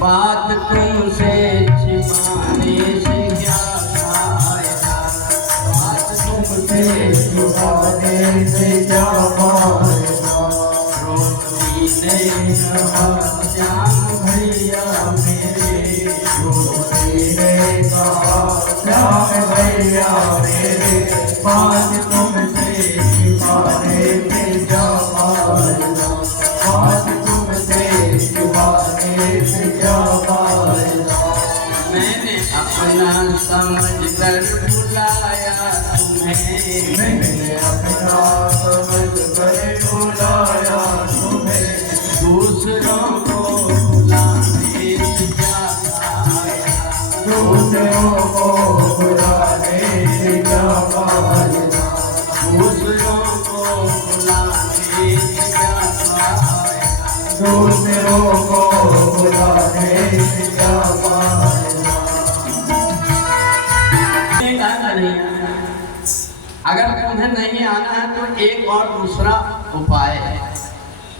बात तुमसे छिपाने से क्या फायदा, बात तुमसे छुपाने से क्या फायदा। द्रौपदी ने कहा श्याम भैया मेरे, द्रौपदी ने कहा श्याम भैया मेरे, बात तुमसे छुपाने से क्या फायदा, बात तुमसे छुपाने से क्या फायदा। मैंने अपना समझ कर बुलाया तुम्हें, मैंने अपना समझ कर बुलाया तुम्हें, दूसरों को बुलाने से क्या फायदा, दूसरों को बुलाने से क्या फायदा, दूसरों को बुलाने से क्या फायदा। दूसरों को बुलाने से क्या फायदा। अगर तुम्हें नहीं आना है तो एक और दूसरा उपाय है,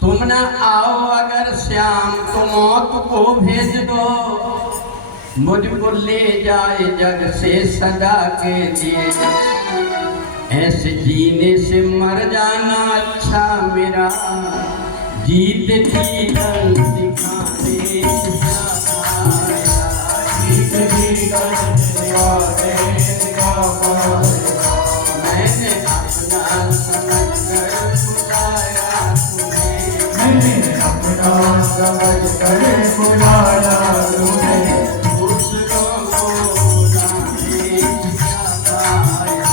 तुम न आओ अगर श्याम तो मौत को भेज दो, मुझको ले जाए जग से सदा के लिए, ऐसे जीने से मर जाना अच्छा मेरा, जीत जी दिखाने से क्या फायदा, जीत जी दिखाने से क्या फायदा। मैंने अपना समझ कर बुलाया तुम्हें, मैंने अपना समझ कर बुलाया तुम्हें, दूसरों को बुलाने से क्या फायदा,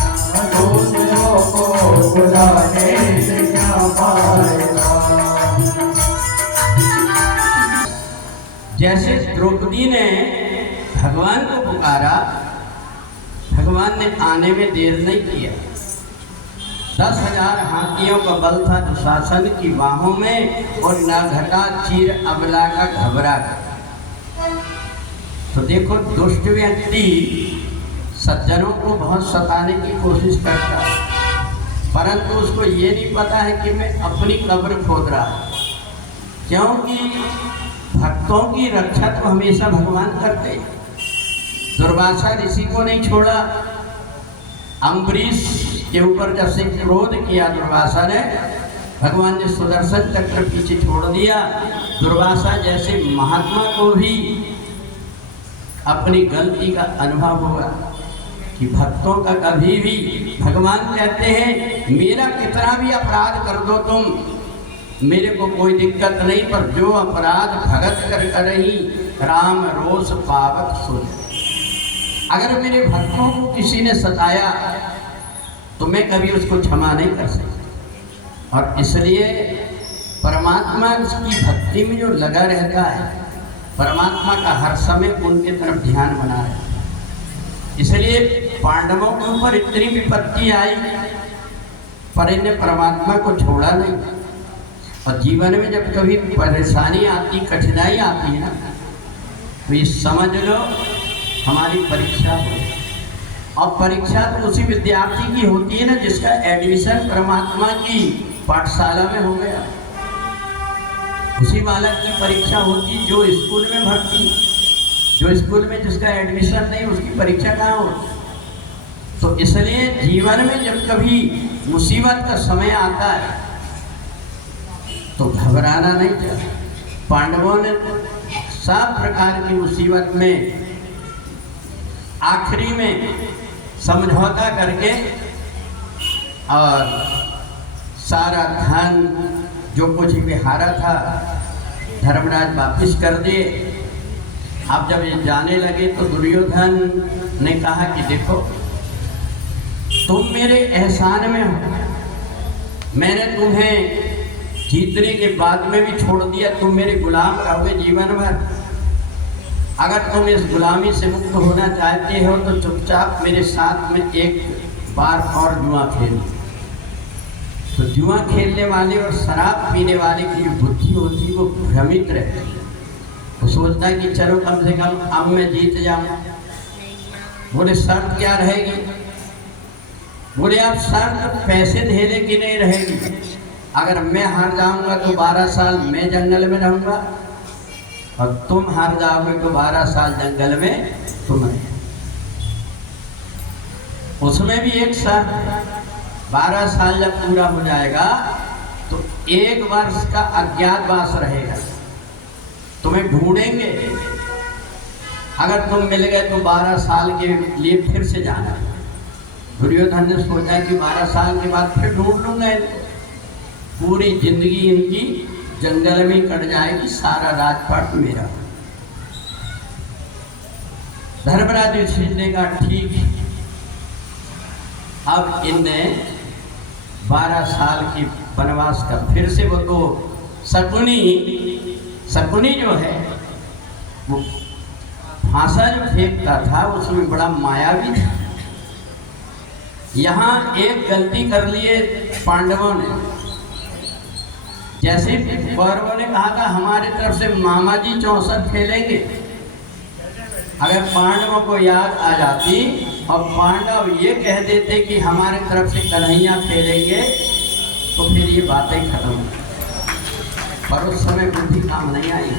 दूसरों को बुलाने से क्या फायदा। जैसे द्रौपदी ने भगवान को पुकारा, भगवान ने आने में देर नहीं किया। 10,000 हाथियों का बल था दुशासन की बाहों में, और न घटा चीर अबला का घबरा। तो देखो दुष्ट व्यक्ति सज्जनों को बहुत सताने की कोशिश करता है, परंतु उसको ये नहीं पता है कि मैं अपनी कब्र खोद रहा हूं, क्योंकि भक्तों की रक्षा तो हमेशा भगवान करते हैं। दुर्वासा ऋषि को नहीं छोड़ा, अम्बरीश के ऊपर जब से क्रोध किया दुर्वासा ने, भगवान ने सुदर्शन चक्र पीछे छोड़ दिया। दुर्वासा जैसे महात्मा को भी अपनी गलती का अनुभव हुआ कि भक्तों का कभी भी, भगवान कहते हैं मेरा कितना भी अपराध कर दो तुम, मेरे को कोई दिक्कत नहीं, पर जो अपराध भगत कर करही राम रोष पावक सुन। अगर मेरे भक्तों को किसी ने सताया तो मैं कभी उसको क्षमा नहीं कर सकता, और इसलिए परमात्मा की भक्ति में जो लगा रहता है, परमात्मा का हर समय उनके तरफ ध्यान बना रहता है। इसलिए पांडवों के ऊपर इतनी विपत्ति आई, पर इन्हें परमात्मा को छोड़ा नहीं। और जीवन में जब कभी परेशानी आती, कठिनाई आती है ना, तो ये समझ लो हमारी परीक्षा हो। और परीक्षा तो उसी विद्यार्थी की होती है ना जिसका एडमिशन परमात्मा की पाठशाला में हो गया, उसी बालक की परीक्षा होती जो स्कूल में भर्ती, जो स्कूल में जिसका एडमिशन नहीं उसकी परीक्षा कहाँ होती। तो इसलिए जीवन में जब कभी मुसीबत का समय आता है तो घबराना नहीं चाहिए। पांडवों ने सब प्रकार की मुसीबत में आखिरी में समझौता करके और सारा धन जो कुछ भी हारा था धर्मराज वापिस कर दिए। अब जब ये जाने लगे तो दुर्योधन ने कहा कि देखो तुम मेरे एहसान में हो, मैंने तुम्हें जीतने के बाद में भी छोड़ दिया, तुम मेरे गुलाम रहोगे जीवन भर। अगर तुम इस गुलामी से मुक्त होना चाहते हो तो चुपचाप मेरे साथ में एक बार और जुआ खेल। तो जुआ खेलने वाले और शराब पीने वाले की जो बुद्धि होती है वो भ्रमित रहती है। वो सोचता है कि चलो कम से कम अब मैं जीत जाऊं, बोले शर्त क्या रहेगी? बोले आप शर्त पैसे दे की नहीं रहेगी। अगर मैं हार जाऊंगा तो 12 साल मैं जंगल में रहूंगा और तुम हार जाओगे तो 12 साल जंगल में तुम रहे। उसमें भी एक शर्त, 12 साल जब पूरा हो जाएगा तो 1 वर्ष का अज्ञातवास रहेगा। तुम्हें ढूंढेंगे, अगर तुम मिल गए तो 12 साल के लिए फिर से जाना। दुर्योधन ने सोचा कि 12 साल के बाद फिर ढूंढ लूंगा इनको। पूरी जिंदगी इनकी जंगल में कट जाएगी, सारा राजपाट मेरा। धर्मराज युधिष्ठिर ने कहा ठीक है। अब इनने 12 साल की वनवास का फिर से वो तो शकुनी जो है वो फांसा जो फेंकता था उसमें बड़ा मायावी था। यहाँ एक गलती कर लिए पांडवों ने। जैसे कौरवों ने कहा था हमारे तरफ से मामा जी 64 खेलेंगे, अगर पांडवों को याद आ जाती और पांडव ये कह देते कि हमारे तरफ से कन्हैया खेलेंगे तो फिर ये बातें खत्म। पर उस समय बुद्धि काम नहीं आई।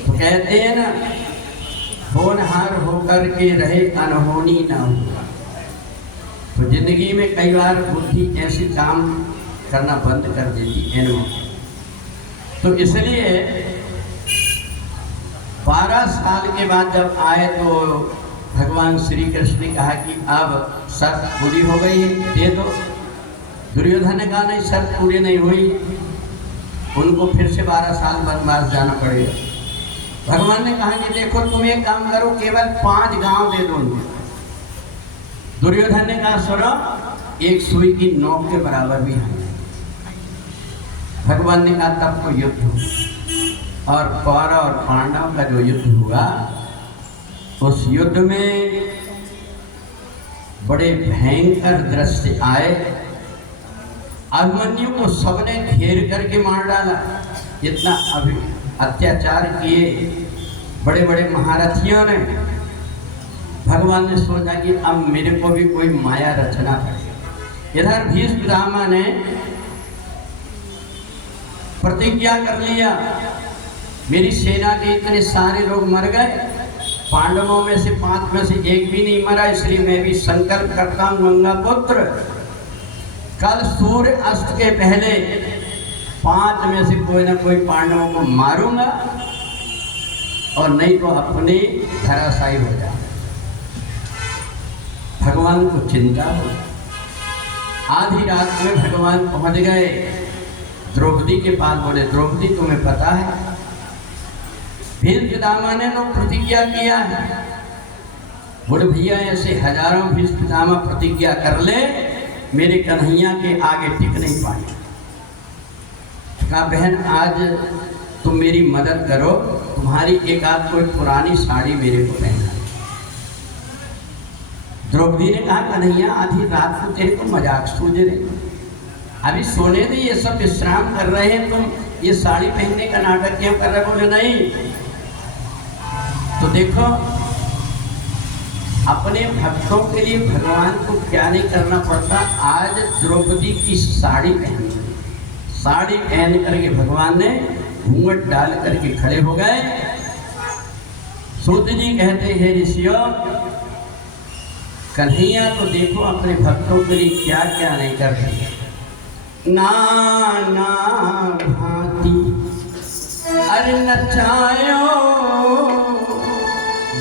तो कहते हैं ना, होनहार होकर के रहे अनहोनी ना हुआ। तो जिंदगी में कई बार बुद्धि ऐसी काम करना बंद कर देती है। तो इसलिए 12 साल के बाद जब आए तो भगवान श्री कृष्ण ने कहा कि अब शर्त पूरी हो गई है, दे दो। दुर्योधन ने कहा नहीं, शर्त पूरी नहीं हुई, उनको फिर से 12 साल वनवास जाना पड़ेगा। भगवान ने कहा कि देखो तुम एक काम करो, केवल 5 गांव दे दो उनको। दुर्योधन ने कहा सुनो, एक सुई की नोक के बराबर भी है। भगवान ने कहा तब तो युद्ध हो। और कौरव और पांडव का जो युद्ध हुआ, उस युद्ध में बड़े भयंकर दृश्य आए। अभिमन्यु को सबने घेर करके मार डाला। इतना अत्याचार किए बड़े बड़े महारथियों ने। भगवान ने सोचा कि अब मेरे को भी कोई माया रचना पड़ेगा। इधर भीष्म पितामह ने प्रतिज्ञा कर लिया, मेरी सेना के इतने सारे लोग मर गए, पांडवों में से 5 में से एक भी नहीं मरा, इसलिए मैं भी संकल्प करता हूँ गंगा पुत्र, कल सूर्य अस्त के पहले 5 में से कोई ना कोई पांडवों को मारूंगा और नहीं तो अपने धराशायी हो जाए। भगवान को चिंता हो। आधी रात में भगवान पहुंच गए द्रौपदी के पास। बोले द्रौपदी तुम्हें पता है भीष्म पितामह ने तो प्रतिज्ञा किया है। बोले भैया ऐसे हजारों भीष्म पितामह प्रतिज्ञा कर ले, मेरे कन्हैया के आगे टिक नहीं पाए। कहा बहन आज तुम मेरी मदद करो, तुम्हारी एक आध कोई पुरानी साड़ी मेरे को पहना। द्रौपदी ने कहा कन्हैया आधी रात को तेरे को मजाक सूझ रहे, अभी सोने दे, ये सब विश्राम कर रहे हैं, तुम ये साड़ी पहनने का नाटक क्यों कर रहे? बोले नहीं। तो देखो अपने भक्तों के लिए भगवान को क्या नहीं करना पड़ता। आज द्रौपदी की साड़ी पहनी, साड़ी पहन करके भगवान ने घूंघट डाल करके खड़े हो गए। सूत जी कहते हैं ऋषियों, कन्हैया तो देखो अपने भक्तों के लिए क्या क्या नहीं करते। नाना भांति अरे नचायो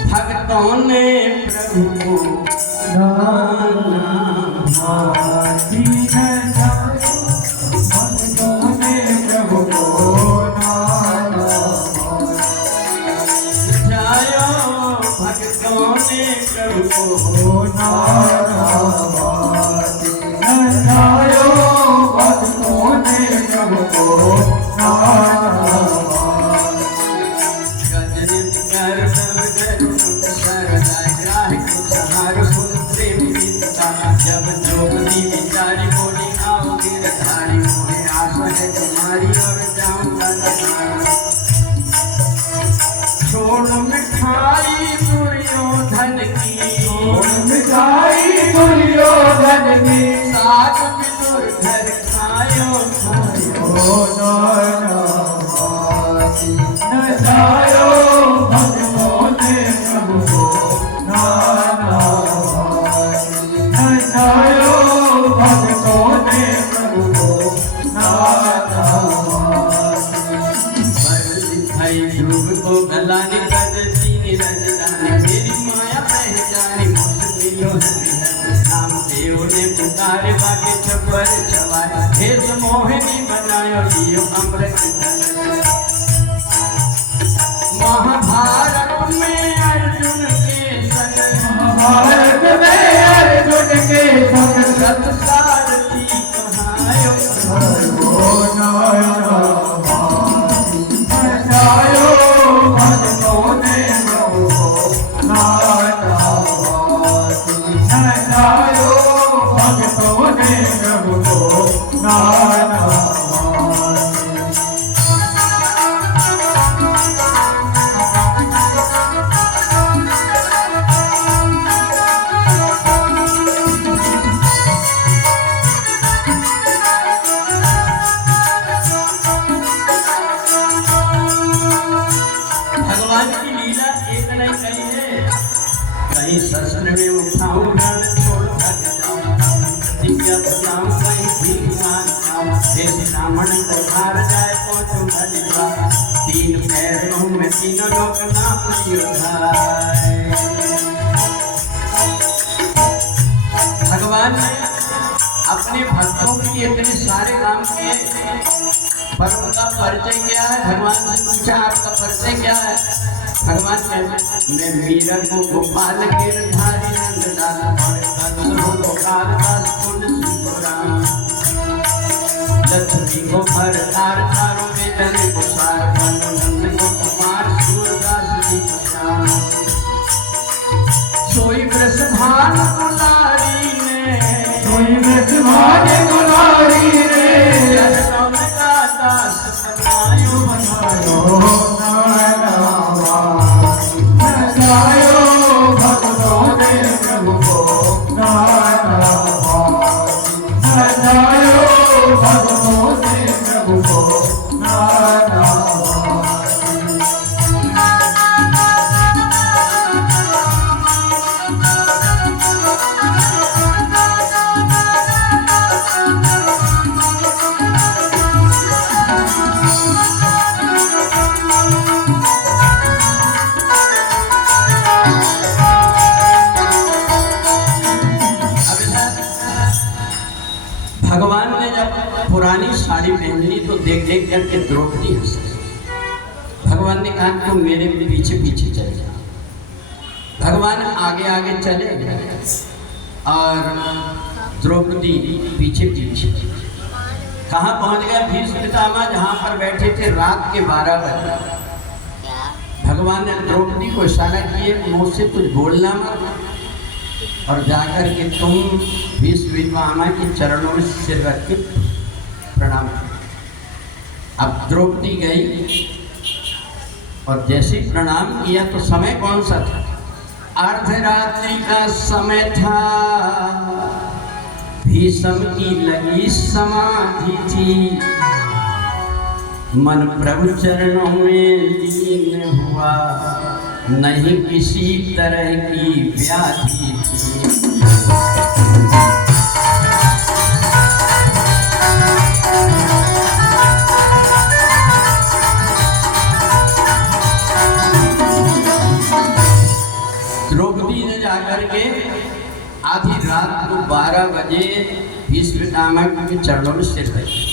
भक्तों ने प्रभु को, नाना भांति नचायो भक्तों ने प्रभु को, नाना नचायो भक्तों ने प्रभु को, नाना भांति नचायो भक्तों ने प्रभु को, नाना जब द्रौपदी बिचारी बोली आओ गिरधारी, मुझे आशा है तुम्हारी और जाऊंगा छोड़ मिठाई दुर्योधन नारायण नचायो भक्तों ने प्रभु को नारायण नचायो भक्तों ने प्रभु को को गलाने करती निरंजन मेरी माया पहचानी नाम देव ने पुकारे बाके छपर छवाए भेष मोहिनी बनायो लियो अमृत महाभारत में अर्जुन के संग भारत में अर्जुन के संग रथ सारथी कहायो नारायण नचायो भक्तों ने प्रभु को नारायण नचायो भक्तों ने प्रभु को नारायण भगवान की लीला एक नहीं कही है कहीं शस्त्र में उठाऊं रण छोड़ भग जाऊं प्रतिज्ञा बताऊं कहीं भीख मांग जाऊं देश ब्राह्मण दरबार जाए पहुंचूं भजवा तीन पैरों में तीनों लोग नाम योधाए भगवान ने अपने भक्तों के लिए इतने सारे काम किए पर उनका परिचय क्या है भगवान से पूछा आपका परिचय क्या है भगवान कहते मैं मीरा को गोपाल गिरधारी नंदलाल गोपाल दास तुलसी राम लक्ष्मी को भर तार तारों में जन गोसार नंद को कुमार सूरदास जी को श्याम सोई वृषभान कुलारी ने कोई वृषभान कुलारी रे दास बनायो नचायो भक्तों ने प्रभु को नचायो भक्तों ने प्रभु को भगवान ने जब पुरानी साड़ी पहन ली तो देख देख करके द्रौपदी हंस रही। भगवान ने कहा तुम मेरे पीछे पीछे चले जाओ भगवान आगे आगे चले और द्रौपदी पीछे पीछे कहाँ पहुंच गया भीष्म पितामह जहाँ पर बैठे थे रात के 12 बजे भगवान ने द्रौपदी को इशारा किए मुझसे कुछ बोलना मत और जाकर के तुम भीष्म पितामह के चरणों में सिर रख के प्रणाम करो। अब द्रौपदी गई और जैसे प्रणाम किया तो समय कौन सा था अर्धरात्रि का समय था भीष्म की लगी समाधि थी मन प्रभु चरणों में लीन हुआ नहीं किसी तरह की व्याधि थी द्रौपदी ने जाकर के आधी रात को 12 बजे भीष्म पितामह के चरणों में सिर रखी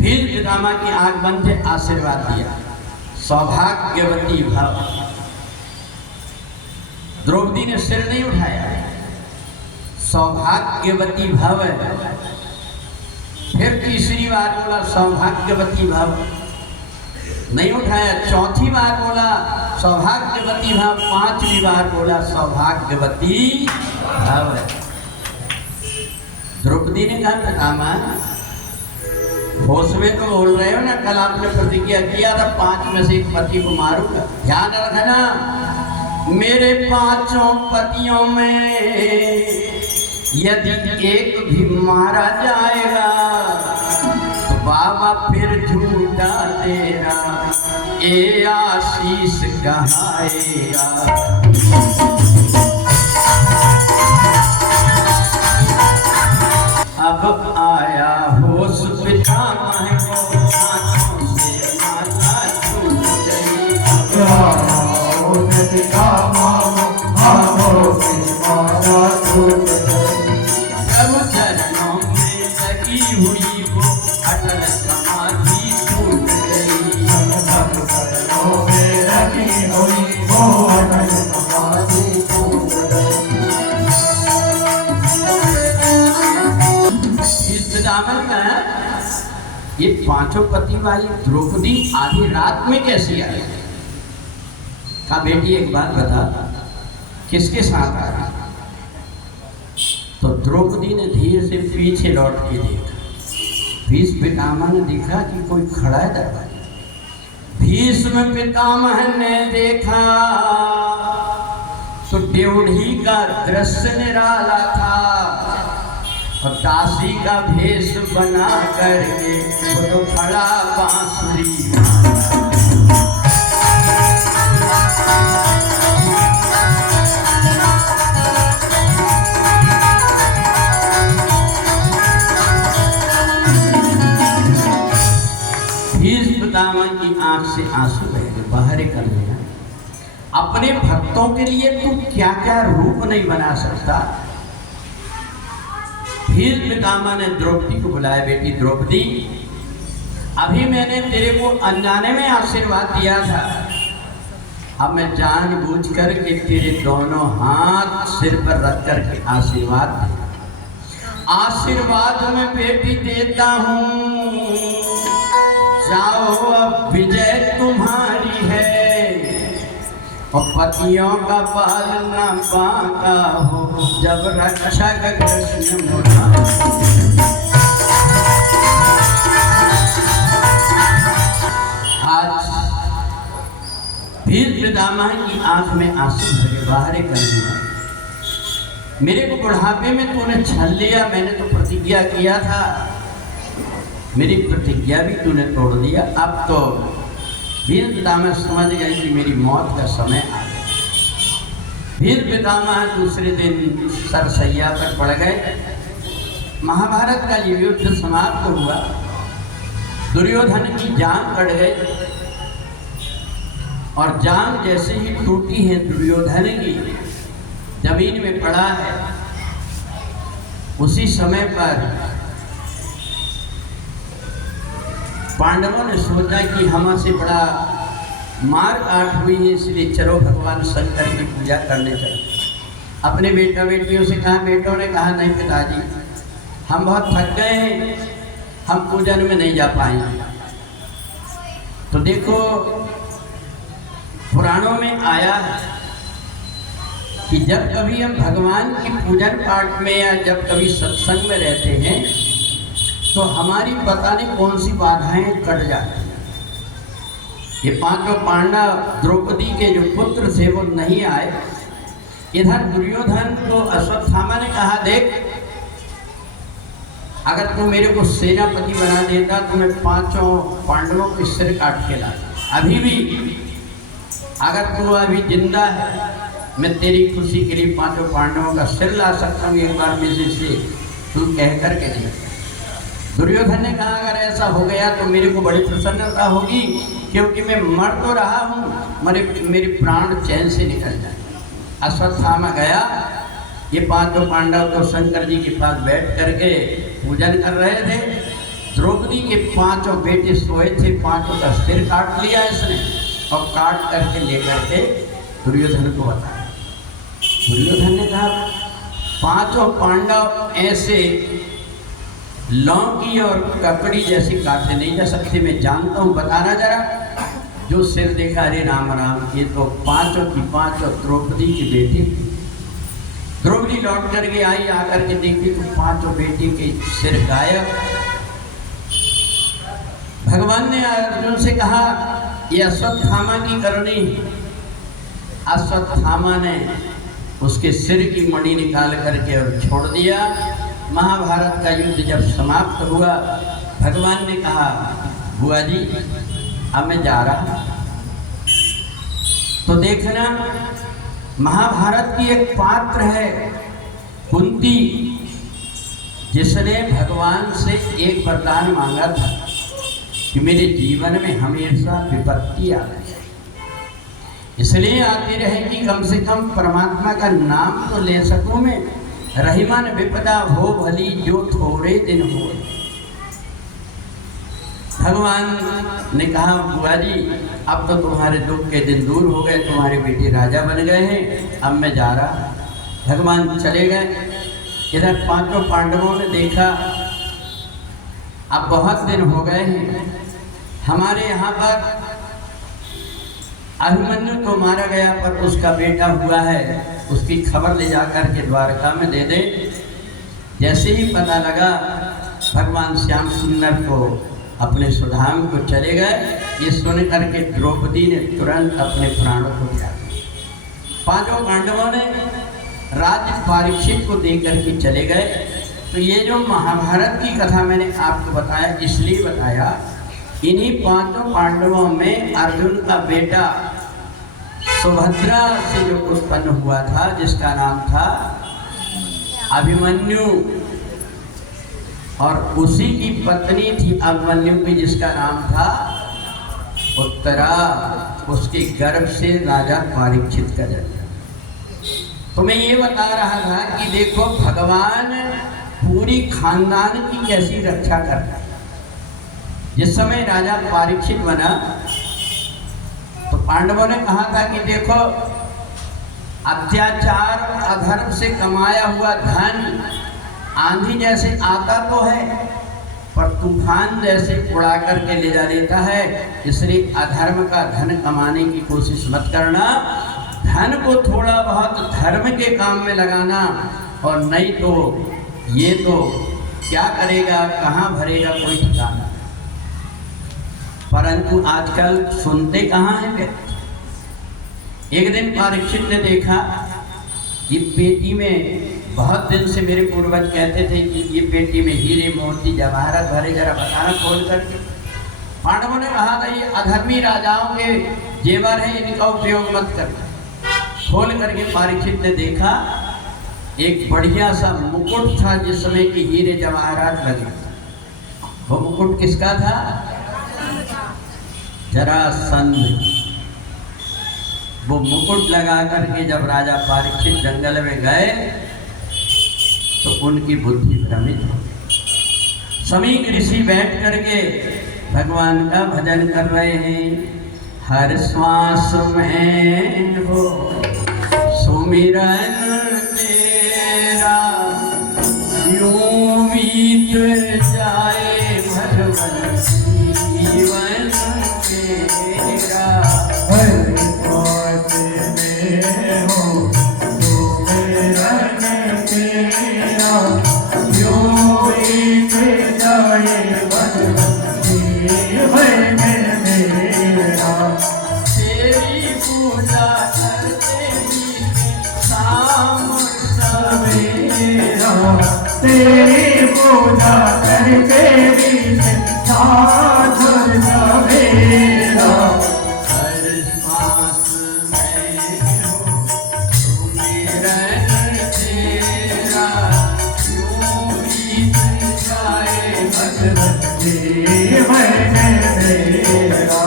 भीष्म पितामह की आंख बंद थे आशीर्वाद दिया सौभाग्यवती भव द्रौपदी ने सिर नहीं उठाया सौभाग्यवती भव फिर तीसरी बार बोला सौभाग्यवती भव नहीं उठाया चौथी बार बोला सौभाग्यवती भव पांचवी बार बोला सौभाग्यवती भव द्रौपदी ने कहा पितामह होश में तो बोल रहे हो ना कल आपने प्रतिज्ञा किया था 5 में से एक पति को मारूंगा ध्यान रखना मेरे 5 पतियों में यदि एक भी मारा जाएगा तो बाबा फिर झूठा तेरा ये आशीष कहाएगा। अब आया होश पितामह को, हाथों से माला छूट गई। प्रभु चरणों में लगी हुई वो अटल समाधि टूट गई। इस दामन में ये पांचों पति वाली द्रौपदी आधी रात में कैसी आई? कहा बेटी एक बात बता, किसके साथ आ रही? तो द्रौपदी ने धीरे से पीछे लौट के देखा। भीष्म पितामह ने देखा कि कोई खड़ा है दरवाजे। भीष्म पितामह ने देखा तो ड्योढ़ी का दृश्य निराला था और दासी का भेष बना करके वो तो खड़ा बांसुरी। पितामह की आंख से आंसू बह गए, बाहर कर लिया। अपने भक्तों के लिए तू क्या क्या रूप नहीं बना सकता। फिर पितामह ने द्रौपदी को बुलाया, बेटी द्रौपदी अभी मैंने तेरे को अनजाने में आशीर्वाद दिया था, अब मैं जानबूझ कर के तेरे दोनों हाथ सिर पर रख कर के आशीर्वाद में बेटी देता हूँ। जाओ अब विजय तुम्हारी है और पतियों का बाल न बांका हो जब रक्षा का कृष्ण मोटा। आज भीष्म पितामह की आंख में आंसू भरे, बाहर कर दिया। मेरे को बुढ़ापे में तूने छल लिया, मैंने तो प्रतिज्ञा किया था, मेरी प्रतिज्ञा भी तूने तोड़ दिया। अब तो भीष्म पितामह समझ गए कि मेरी मौत का समय आ गया। भीष्म पितामह दूसरे दिन सरसैया पर पड़ गए। महाभारत का ये युद्ध समाप्त हुआ। दुर्योधन की जान कट गई और जान जैसे ही टूटी है दुर्योधन की, जमीन में पड़ा है। उसी समय पर पांडवों ने सोचा कि हमसे बड़ा मार काट हुई है, इसलिए चलो भगवान शंकर की पूजा करने चले। अपने बेटा बेटियों से कहा, बेटों ने कहा नहीं पिताजी हम बहुत थक गए हैं, हम पूजन में नहीं जा पाएंगे। तो देखो पुराणों में आया है कि जब कभी हम भगवान की पूजन पाठ में या जब कभी सत्संग में रहते हैं तो हमारी पता नहीं कौन सी बाधाएं कट जाती। ये पांचों पांडव द्रौपदी के जो पुत्र थे वो नहीं आए। इधर दुर्योधन को अश्वत्थामा ने कहा, देख अगर तू मेरे को सेनापति बना देता तो मैं पांचों पांडवों के सिर काट के लाता। अभी भी अगर तू अभी जिंदा है मैं तेरी खुशी के लिए पांचों पांडवों का सिर ला सकता हूँ, एक बार में से तू कह कर के दे। दुर्योधन ने कहा अगर ऐसा हो गया तो मेरे को बड़ी प्रसन्नता होगी, क्योंकि मैं मर तो रहा हूँ, मेरे प्राण चैन से निकल जाए। अश्वत्थामा गया। ये पांचों पांडव तो शंकर जी के पास बैठ करके पूजन कर रहे थे। द्रौपदी के पांचों बेटे सोए थे, पांचों का सिर काट लिया इसने और काट करके लेकर के दुर्योधन को बताया। दुर्योधन ने कहा पांचों पांडव ऐसे लौकी और ककड़ी जैसी काटे नहीं जा सकते, मैं जानता हूँ, बताना जरा। जो सिर देखा, अरे राम राम, ये तो पांचों की पांचों द्रौपदी की बेटी। द्रौपदी लौट करके आई, आकर के देखी तो पांचों बेटी के सिर गायब। भगवान ने अर्जुन से कहा ये अश्वत्थामा की करनी। अश्वत्थामा ने उसके सिर की मणि निकाल करके और छोड़ दिया। महाभारत का युद्ध जब समाप्त हुआ, भगवान ने कहा बुआ जी अब मैं जा रहा। तो देखना महाभारत की एक पात्र है कुंती, जिसने भगवान से एक वरदान मांगा था कि मेरे जीवन में हमेशा विपत्ति आ रही, इसलिए आती रहेगी, कम से कम परमात्मा का नाम तो ले सकूं मैं। रहीमन विपदा हो भली जो थोड़े दिन हो। भगवान ने कहा बुआ जी अब तो तुम्हारे दुख के दिन दूर हो गए, तुम्हारे बेटे राजा बन गए हैं, अब मैं जा रहा। भगवान चले गए। इधर पांचों पांडवों ने देखा अब बहुत दिन हो गए हैं, हमारे यहाँ पर अभिमन्यु तो मारा गया पर उसका बेटा हुआ है, उसकी खबर ले जाकर के द्वारका में दे दे। जैसे ही पता लगा भगवान श्याम सुंदर को अपने सुधाम को चले गए। ये सुन करके द्रौपदी ने तुरंत अपने प्राणों को त्याग दिया। पांचों पांडवों ने राज्य परीक्षित को देकर के चले गए। तो ये जो महाभारत की कथा मैंने आपको बताया, इसलिए बताया इन्हीं पांचों पांडवों में अर्जुन का बेटा सुभद्रा से जो उत्पन्न हुआ था, जिसका नाम था अभिमन्यु, और उसी की पत्नी थी अभिमन्यु की, जिसका नाम था उत्तरा। उसके गर्भ से राजा परीक्षित का जन्म। तो मैं ये बता रहा था कि देखो भगवान पूरी खानदान की कैसी रक्षा करता है। जिस समय राजा परीक्षित बना तो पांडवों ने कहा था कि देखो अत्याचार अधर्म से कमाया हुआ धन आंधी जैसे आता तो है पर तूफान जैसे उड़ा करके ले जा लेता है, इसलिए अधर्म का धन कमाने की कोशिश मत करना। धन को थोड़ा बहुत धर्म के काम में लगाना, और नहीं तो ये तो क्या करेगा, कहाँ भरेगा, कोई ठिकाना। परंतु आजकल सुनते कहाँ हैं व्यक्ति। एक दिन परीक्षित ने देखा ये पेटी में, बहुत दिन से मेरे पूर्वज कहते थे कि ये पेटी में हीरे मोती जवाहरत भरे, जरा बताना खोल करके। पांडवों ने कहा था ये अधर्मी राजाओं के जेवर है, इनका उपयोग मत करना। खोल करके परीक्षित ने देखा एक बढ़िया सा मुकुट था जिसमें कि हीरे जवाहरात लगे। वो मुकुट किसका था? जरासंध। वो मुकुट लगा करके जब राजा परीक्षित जंगल में गए तो उनकी बुद्धि भ्रमित हो गई। समीक ऋषि बैठ करके भगवान का भजन कर रहे हैं। हर श्वास में हो सुमिरन तेरा, यूं बीत जाए भगवान जीवन तेरा। हर श्वास में हो सुमिरन तेरा, यूं बीत जाए भगवान जीवन मेरा। तेरी पूजा करते शाम सवेरा, तेरी पूजा करके भी साथ सवेरा। हर सांस में हो सुमिरन तेरा, यूं बीत जाए भगवत जीवन मेरा।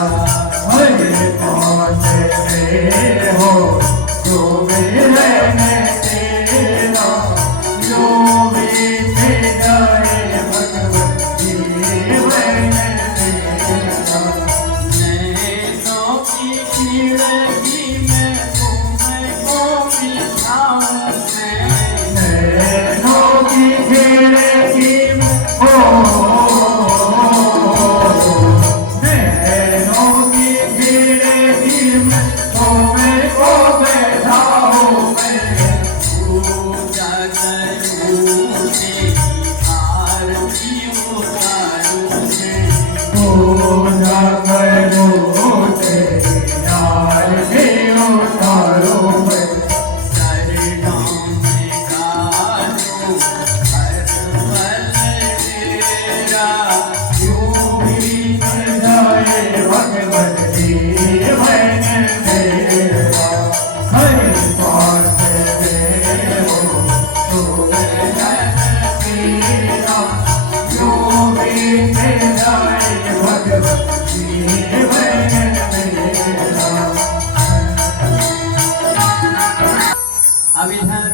हर पास में हो सुमिरन तेरा, यूं बीत जाए भगवत जीवन मेरा। नैनों की खिड़की में तुमको बिठाऊं मैं। नैनों की खिड़की में नैनों की खिड़की में तुमको बैठाओ अब इधर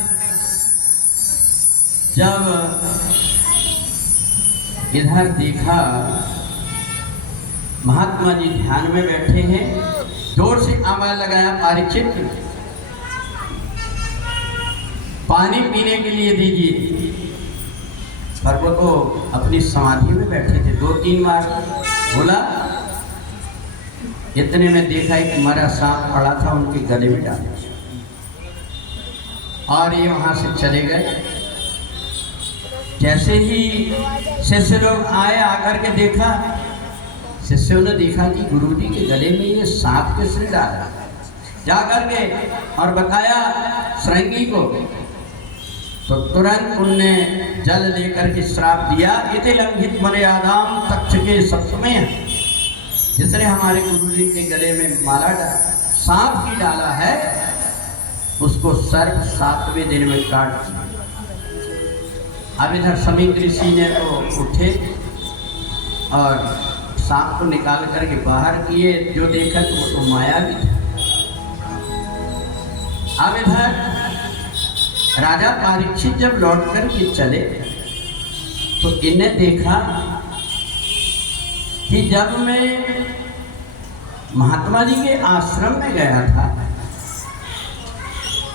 जब इधर देखा महात्मा जी ध्यान में बैठे हैं, जोर से आवाज लगाया, परीक्षित पानी पीने के लिए दीजिए। पर वो तो अपनी समाधि में बैठे थे। 2-3 बार बोला, इतने में देखा एक मरा सांप पड़ा था, उनके गले में डाला और ये वहां से चले गए। जैसे ही शिष्य लोग आए, आकर के देखा, शिष्यों ने देखा कि गुरुजी के गले में ये सांप किसने डाला। जाकर के और बताया श्रृंगी को, तो तुरंत उनने जल लेकर के श्राप दिया, इति लंघित मर्यादाम तक्ष के सप्तमे, जिसने हमारे गुरुजी के गले में माला सांप की डाला है, उसको सर्प 7वें दिन में काट दिया। अब इधर समीक ऋषि ने तो उठे और सांप को निकाल करके बाहर किए। जो देखा तो वो तो माया भी था। अब इधर राजा परीक्षित जब लौट करके चले तो इन्हें देखा कि जब मैं महात्मा जी के आश्रम में गया था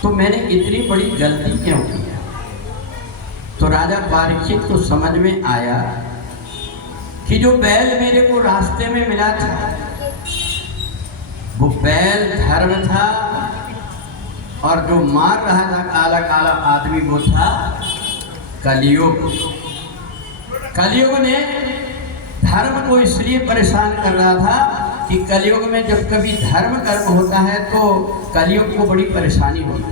तो मैंने इतनी बड़ी गलती क्यों की। तो राजा परीक्षित को समझ में आया कि जो बैल मेरे को रास्ते में मिला था वो बैल धर्म था, और जो मार रहा था काला काला आदमी वो था कलियुग। कलियुग ने धर्म को इसलिए परेशान कर रहा था कि कलियुग में जब कभी धर्म कर्म होता है तो कलियुग को बड़ी परेशानी होती है।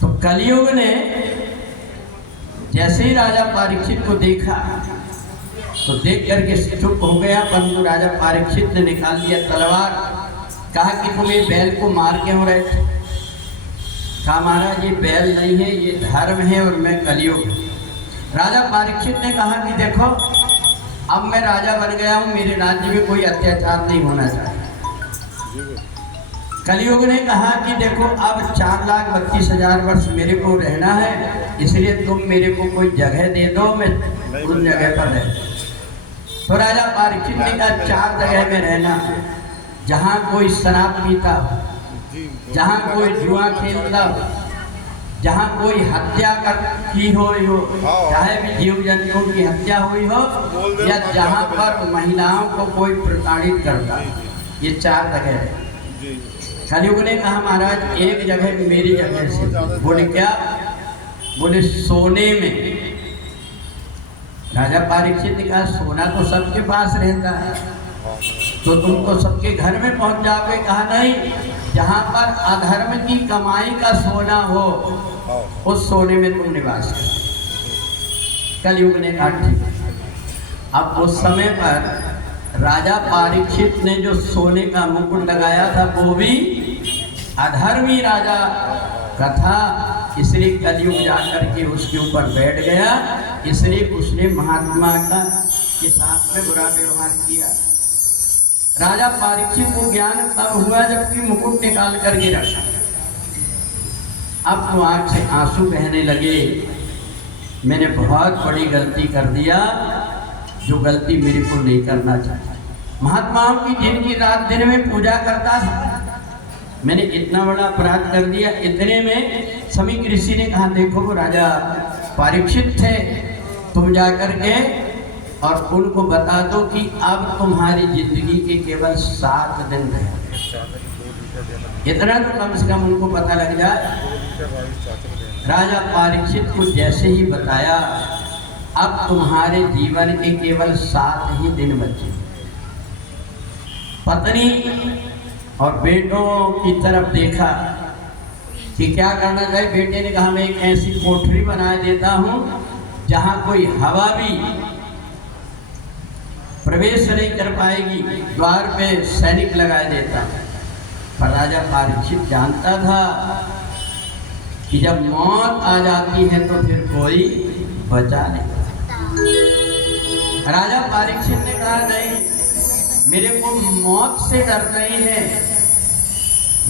तो कलियुग ने जैसे ही राजा परीक्षित को देखा तो देख करके चुप हो गया, परंतु राजा परीक्षित ने निकाल लिया तलवार। कहा कि तुम ये बैल को मार क्यों रहे थे। कहा महाराज ये बैल नहीं है, ये धर्म है और मैं कलियुग। राजा परीक्षित ने कहा कि देखो अब मैं राजा बन गया हूँ, मेरे राज्य में कोई अत्याचार नहीं होना चाहिए। कलियुग ने कहा कि देखो अब 4,32,000 वर्ष मेरे को रहना है, इसलिए तुम मेरे को कोई जगह दे दो, मैं उस जगह पर रह। तो राजा परीक्षित ने कहा 4 जगह में रहना है, जहाँ कोई शराब पीता हो, जहाँ कोई जुआ खेलता हो, जहाँ कोई हत्या की हो, चाहे भी जीव जंतुओं की हत्या हुई हो, या जहाँ पर महिलाओं को कोई प्रताड़ित करता, ये 4 जगह है। कलियुग ने कहा महाराज एक जगह मेरी जगह से। बोले क्या? बोले सोने में। राजा परीक्षित ने कहा सोना तो सबके पास रहता है, तो तुम तो सबके घर में पहुंच जाओगे। कहा नहीं, जहाँ पर अधर्म की कमाई का सोना हो उस सोने में तुम निवास करो। कलियुग ने कहा ठीक। अब उस समय पर राजा परीक्षित ने जो सोने का मुकुट लगाया था वो भी अधर्मी राजा का था, इसलिए कलियुग जाकर के उसके ऊपर बैठ गया, इसलिए उसने महात्मा का के साथ में बुरा व्यवहार किया। राजा परीक्षित को ज्ञान तब हुआ जबकि मुकुट निकाल करके रखा। अब तो आंख से आंसू बहने लगे, मैंने बहुत बड़ी गलती कर दिया, जो गलती मेरे को नहीं करना चाहिए। महात्माओं की दिन की रात दिन में पूजा करता था, मैंने इतना बड़ा अपराध कर दिया। इतने में समीक ऋषि ने कहा देखो वो राजा परीक्षित थे, तुम जाकर के और उनको बता दो कि अब तुम्हारी जिंदगी के केवल 7 दिन रहे। इतना तो कम से कम उनको पता लग जाए। राजा परीक्षित को जैसे ही बताया अब तुम्हारे जीवन के केवल 7 ही दिन बचे। पत्नी और बेटों की तरफ देखा कि क्या करना चाहिए। बेटे ने कहा मैं एक ऐसी कोठरी बना देता हूँ जहाँ कोई हवा भी प्रवेश नहीं कर पाएगी, द्वार पे सैनिक लगा देता। पर राजा परीक्षित जानता था कि जब मौत आ जाती है तो फिर कोई बचा नहीं। राजा परीक्षित ने कहा नहीं, मेरे को मौत से डर नहीं है,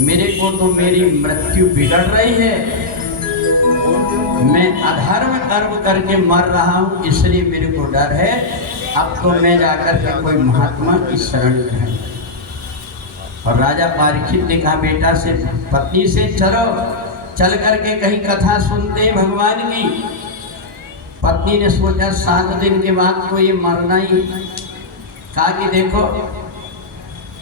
मेरे को तो मेरी मृत्यु बिगड़ रही है, मैं अधर्म कर्म करके मर रहा हूँ, इसलिए मेरे को डर है। अब तो मैं जाकर के कोई महात्मा की शरण है। और राजा परीक्षित ने कहा बेटा से पत्नी से चलो, चल करके कहीं कथा सुनते हैं भगवान की। पत्नी ने सोचा 7 दिन के बाद तो ये मरना ही। कहा कि देखो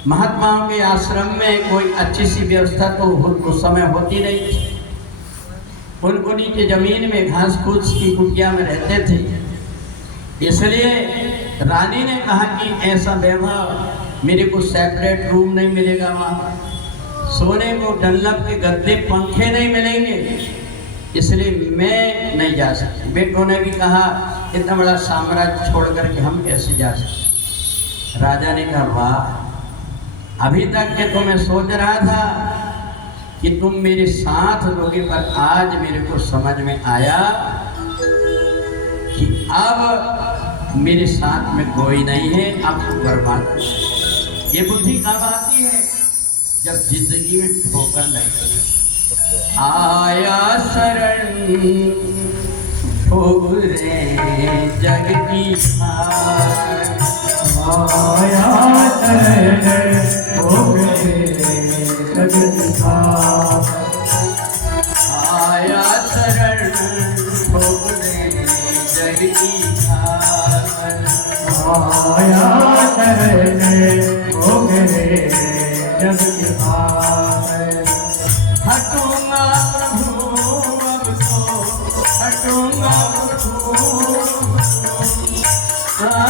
महात्माओं के आश्रम में कोई अच्छी सी व्यवस्था तो उस समय होती नहीं थी। उनको नीचे जमीन में घास फूस की कुटिया में रहते थे। इसलिए रानी ने कहा कि ऐसा वैभव, मेरे को सेपरेट रूम नहीं मिलेगा, वहाँ सोने को डंलप के गद्दे पंखे नहीं मिलेंगे, इसलिए मैं नहीं जा सकती। बेटों ने भी कहा इतना बड़ा साम्राज्य छोड़ करके हम कैसे जा सकते। राजा ने कहा वाह, अभी तक के तो मैं सोच रहा था कि तुम मेरे साथ लोगे, पर आज मेरे को समझ में आया कि अब मेरे साथ में कोई नहीं है, अब तो बर्बाद। ये बुद्धि कब आती है? जब जिंदगी में ठोकर लगती है। आया शरण ठोकरे जग की हार, आया शरण ठोकरे जग की हार, आया शरण ठोकरे जग की हार, आया शरण ठोकरे जग की हार। हटूंगा प्रभु अब तो, हटूंगा प्रभु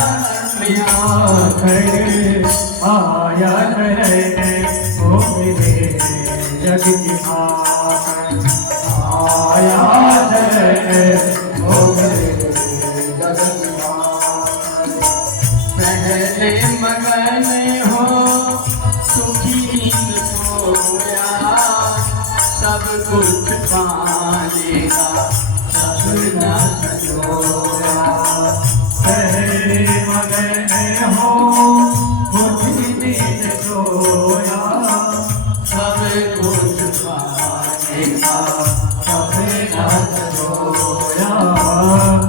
आया शरण ठोकरे जग की हार, आया शरण ठोकरे जग की हार। पहले मगन हो सुखी नींद सोया, सब कुछ पाने का सपना संजोया। पहले मगन हो खुशी नींद सोया, सब कुछ पाने का सपना संजोया।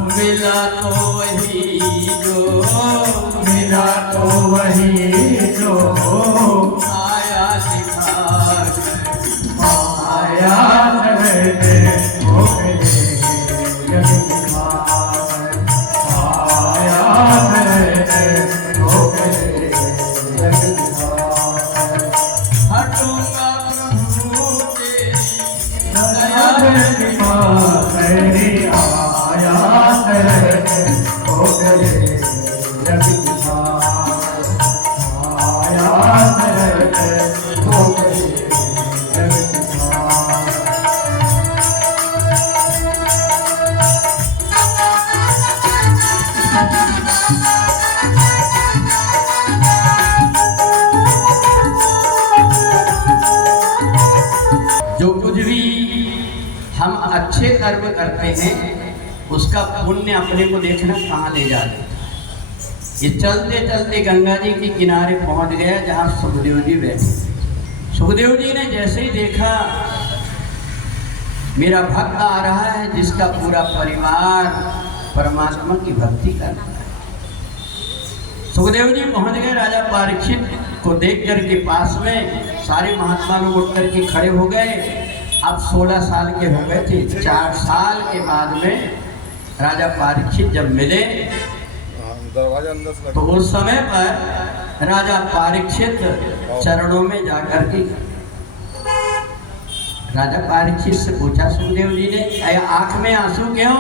मिला तो वही जो, मिला तो वही जो आया दिखा, आया शरण ठोकरे जग की हार, आया शरण ठोकरे जग की हार। हटूंगा प्रभु तेरी दया जग की हार, आया शरण ठोकरे जग की हार, आया शरण ठोकरे जग की हार। जो कुछ भी हम अच्छे कर्म करते हैं उसका पुण्य अपने को देखना कहाँ ले जाते। ये चलते चलते गंगा जी के किनारे पहुंच गया जहाँ सुखदेव जी बैठे। सुखदेव जी ने जैसे ही देखा मेरा भक्त आ रहा है जिसका पूरा परिवार परमात्मा की भक्ति करता है। सुखदेव जी पहुंच गए राजा परीक्षित को देख करके पास में। सारे महात्मा लोग उठ करके खड़े हो गए। अब 16 साल के हो गए थे। 4 साल के बाद में राजा परीक्षित जब मिले तो उस समय पर राजा परीक्षित चरणों में जाकर के राजा परीक्षित से पूछा सुखदेव जी ने, आंख में आंसू क्यों?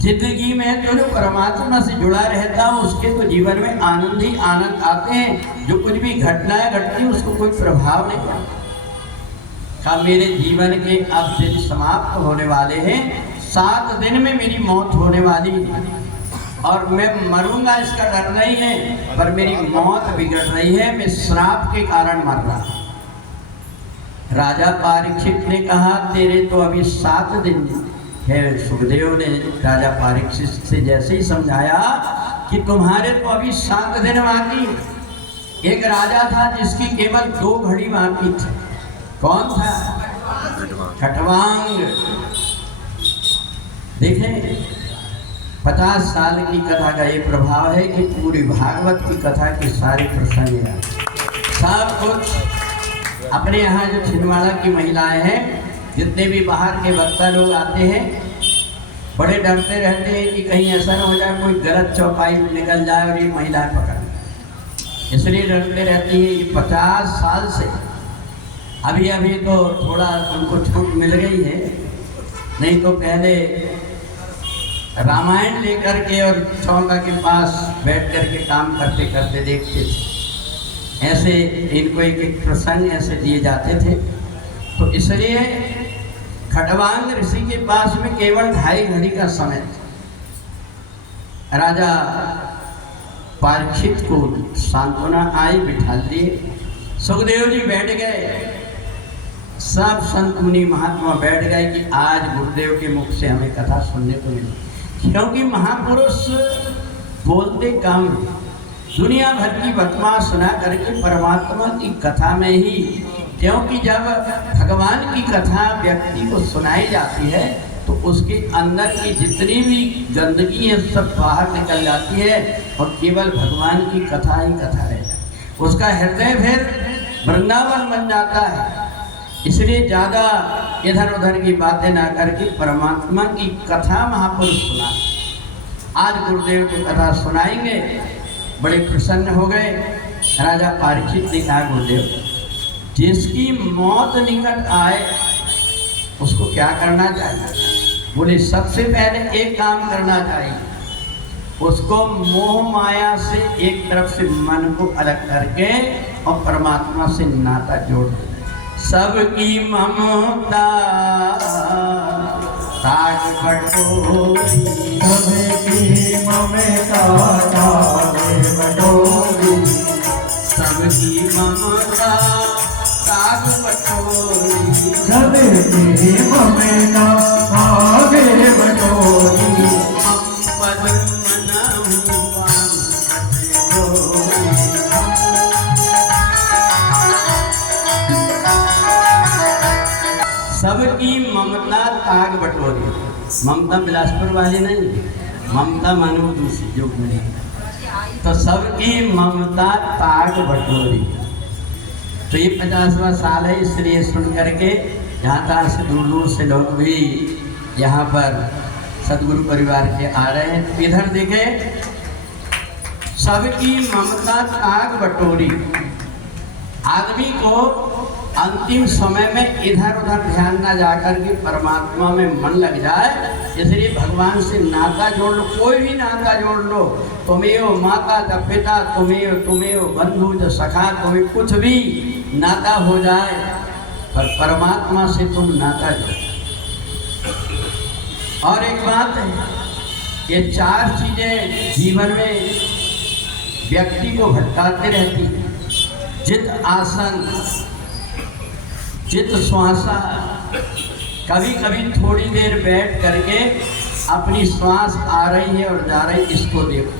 जिंदगी में तो जो परमात्मा से जुड़ा रहता है उसके तो जीवन में आनंद ही आनंद आते हैं। जो कुछ भी घटनाएं घटती हैं उसको कोई प्रभाव नहीं पड़ता। कहा मेरे जीवन के अब दिन समाप्त होने वाले हैं। 7 दिन में मेरी मौत होने वाली है और मैं मरूंगा इसका डर नहीं है, पर मेरी मौत बिगड़ रही है। मैं श्राप के कारण मर रहा हूं। राजा परीक्षित ने कहा तेरे तो अभी 7 दिन है। सुखदेव ने राजा परीक्षित से जैसे ही समझाया कि तुम्हारे तो अभी 7 दिन बाकी। एक राजा था जिसकी केवल 2 घड़ी बाकी थी। कौन था? खटवांग। देखें 50 साल की कथा का ये प्रभाव है कि पूरी भागवत की कथा के सारे प्रसंग हैं, सब कुछ। अपने यहाँ जो छिंदवाड़ा की महिलाएं हैं, जितने भी बाहर के वक्ता लोग आते हैं, बड़े डरते रहते हैं कि कहीं ऐसा ना हो जाए कोई गलत चौपाई निकल जाए और ये महिलाएं पकड़, इसलिए डरते रहती हैं। ये 50 साल से अभी अभी तो थोड़ा उनको छूट मिल गई है, नहीं तो पहले रामायण लेकर के और चौका के पास बैठ कर के काम करते करते देखते थे। ऐसे इनको एक एक प्रसंग ऐसे दिए जाते थे। तो इसलिए खटवांग ऋषि के पास में केवल 2.5 घड़ी का समय था। राजा परीक्षित को सांत्वना आई, बिठा दिए। सुखदेव जी बैठ गए, सब संत मुनि महात्मा बैठ गए कि आज गुरुदेव के मुख से हमें कथा सुनने को मिली। क्योंकि महापुरुष बोलते कम, दुनिया भर की वर्तमान सुना करके परमात्मा की कथा में ही, क्योंकि जब भगवान की कथा व्यक्ति को सुनाई जाती है तो उसके अंदर की जितनी भी गंदगी है सब बाहर निकल जाती है और केवल भगवान की कथा ही कथा रह जाती है। उसका हृदय फिर वृंदावन बन जाता है। इसलिए ज़्यादा इधर उधर की बातें ना करके परमात्मा की कथा महापुरुष सुना। आज गुरुदेव की कथा सुनाएंगे। बड़े प्रसन्न हो गए। राजा परीक्षित ने कहा, गुरुदेव जिसकी मौत निकट आए उसको क्या करना चाहिए? बोले सबसे पहले एक काम करना चाहिए, उसको मोह माया से एक तरफ से मन को अलग करके और परमात्मा से नाता जोड़ दे। सबकी ममता ताग बटोरी, सबकी ममता ताग बटोरी, सबकी ममता ताग बटोरी, सबकी ममता ताग बटोरी, हम पद मनहु बटोरी। सबकी ममता ताग बटोरी। ममता बिलासपुर वाली नहीं, ममता मानो दूसरी जो मिली। तो सबकी ममता ताग बटोरी। तो ये 50वां साल है, इसलिए सुन करके यहाँ तक से दूर दूर से लोग भी यहाँ पर सदगुरु परिवार के आ रहे हैं। इधर देखे, सबकी ममता ताग बटोरी। आदमी को अंतिम समय में इधर उधर ध्यान ना जाकर के परमात्मा में मन लग जाए। इसलिए भगवान से नाता जोड़ लो, कोई भी नाता जोड़ लो। तुम्हें माता का पिता, तुम्हें बंधु जो सखा, तुम्हें कुछ भी नाता हो जाए, पर परमात्मा से तुम नाता जोड़ो। और एक बात है, ये 4 चीजें जीवन में व्यक्ति को भटकाते रहती है। जित आसन, चित श्वासा। कभी कभी थोड़ी देर बैठ करके अपनी श्वास आ रही है और जा रही, इसको देखो।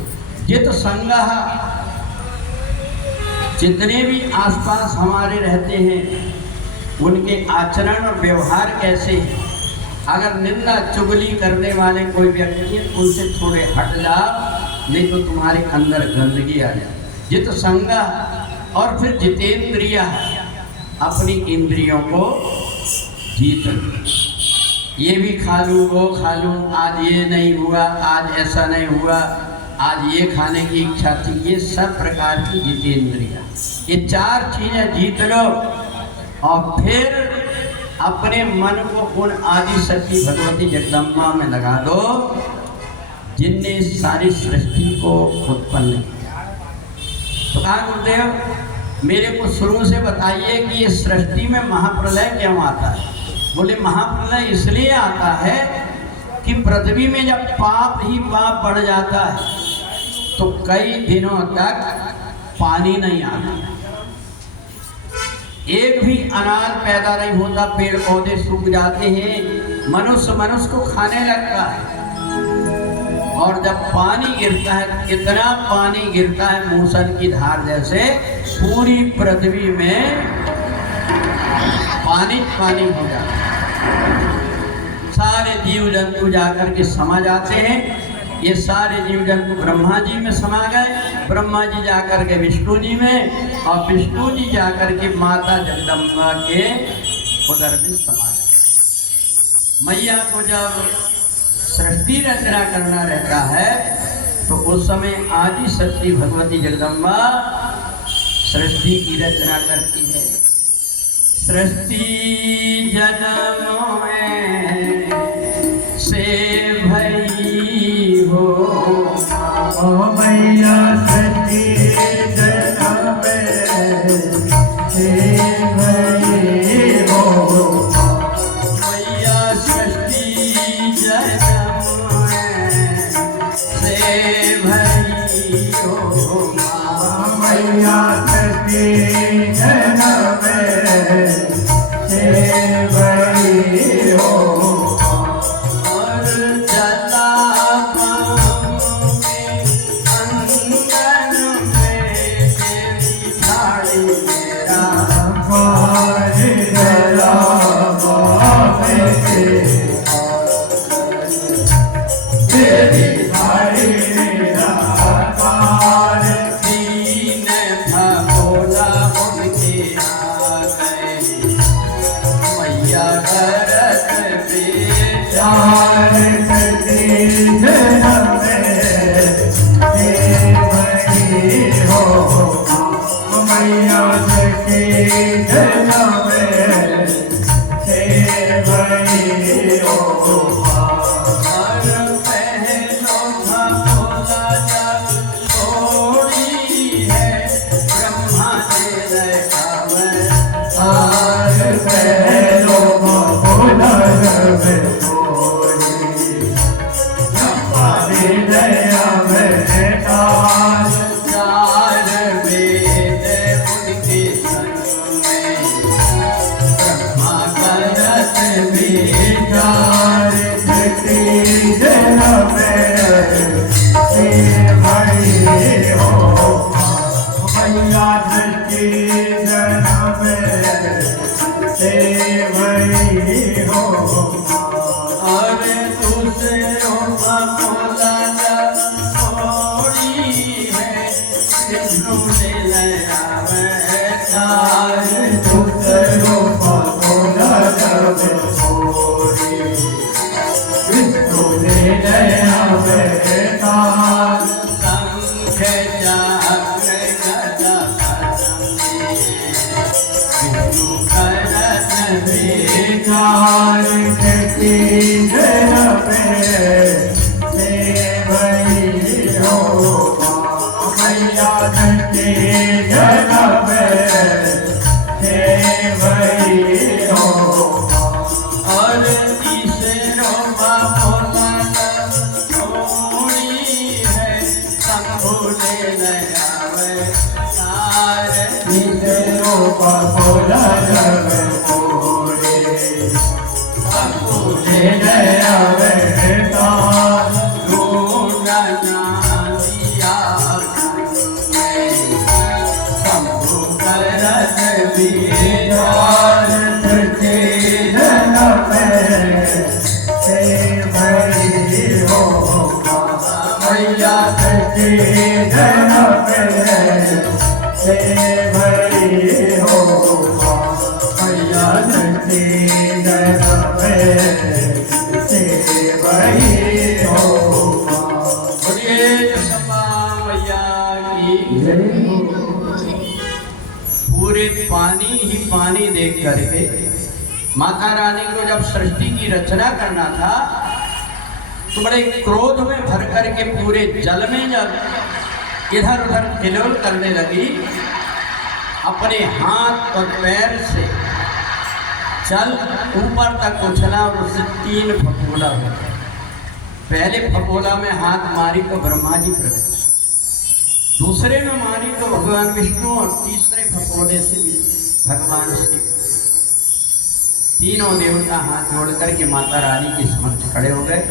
जित संगह, जितने भी आसपास हमारे रहते हैं उनके आचरण और व्यवहार कैसे हैं। अगर निंदा चुगली करने वाले कोई व्यक्ति है, उनसे थोड़े हट जाओ, नहीं तो तुम्हारे अंदर गंदगी आ जाए। जित संगह। और फिर जितेंद्रिय, अपनी इंद्रियों को जीत लो। ये भी खा लूँ, वो खा लूँ, आज ये नहीं हुआ, आज ऐसा नहीं हुआ, आज ये खाने की इच्छा थी। ये सब प्रकार की जितेंद्रिया, ये 4 चीजें जीत लो। और फिर अपने मन को उन आदि शक्ति भगवती जगदम्बा में लगा दो जिनने सारी सृष्टि को उत्पन्न किया। तो कहा, गुरुदेव मेरे को शुरू से बताइए कि ये सृष्टि में महाप्रलय क्यों आता है? बोले महाप्रलय इसलिए आता है कि पृथ्वी में जब पाप ही पाप बढ़ जाता है तो कई दिनों तक पानी नहीं आता, एक भी अनाज पैदा नहीं होता, पेड़ पौधे सूख जाते हैं, मनुष्य को खाने लगता है। और जब पानी गिरता है, इतना पानी गिरता है मूसल की धार जैसे, पूरी पृथ्वी में पानी पानी हो जाता है। सारे जीव जंतु जाकर के समा जाते हैं। ये सारे जीव जंतु ब्रह्मा जी में समा गए, ब्रह्मा जी जाकर के विष्णु जी में, और विष्णु जी जाकर के माता जगदम्बा के उदर में समा गए। मैया को जब सृष्टि रचना करना रहता है तो उस समय आदि शक्ति भगवती जगदम्बा सृष्टि की रचना करती है। सृष्टि जन्म में से भई हो, ओ मैया सृष्टि जन्म में से भई हो, मैया सृष्टि जन्म में से भई हो, मैया सृष्टि जन्म में से भई हो, और जलावन में अंगन में तेरी झाड़ी मेरा पार जला बाबे तेरी भाई मेरा पार, दीन भगोला उनके आ गए, मैया भरत बेचारे। चार सती जन्म में से भई हो, मैया सती जन्म में से भई हो, और पहलो भगोला जब छोड़ी है, ब्रह्मा ने रखावे आर पहलो भगोला जब छोड़ी, हमारी दया में तार, चार वेद उनके संग में, ब्रह्मा करत में चार सती जन्म में से भई हो, मैया सती जन्म में से भई हो, और दूसरों भगोला जब छोड़ी है, विष्णु ने लयावे तार। दूसरों भगोला जब छोड़ी, विष्णु ने दया में तार, शंख चक्र गदा पद्म, विष्णु करत में चार सती जन्म में से भई हो, मैया सती जन्म में से भई हो, और तीसरों भगोला जब छोड़ी है, शंभु ने लयावे तार। तीसरो भगोला जब छोड़े, शंभु ने से दया में तार, लूटा ना दिया में, शंभु करत में चार सती जन्म में से भई हो, मैया सती जन्म में से भई हो, मैया सती जन्म में से भई हो। बोलिए जगदम्बा मैया की। पूरे पानी ही पानी देख करके माता रानी को जब सृष्टि की रचना करना था तो बड़े क्रोध में भर करके पूरे जल में जब इधर उधर खिलौल करने लगी, अपने हाथ और पैर से जल ऊपर तक उछला और उससे 3 फपोला हो गए। पहले फपोला में हाथ मारी तो ब्रह्मा जी प्रकट, दूसरे में मारी तो भगवान विष्णु, और तीसरे फपोले से भगवान शिव। तीनों देवता हाथ जोड़ करके माता रानी के समक्ष खड़े हो गए।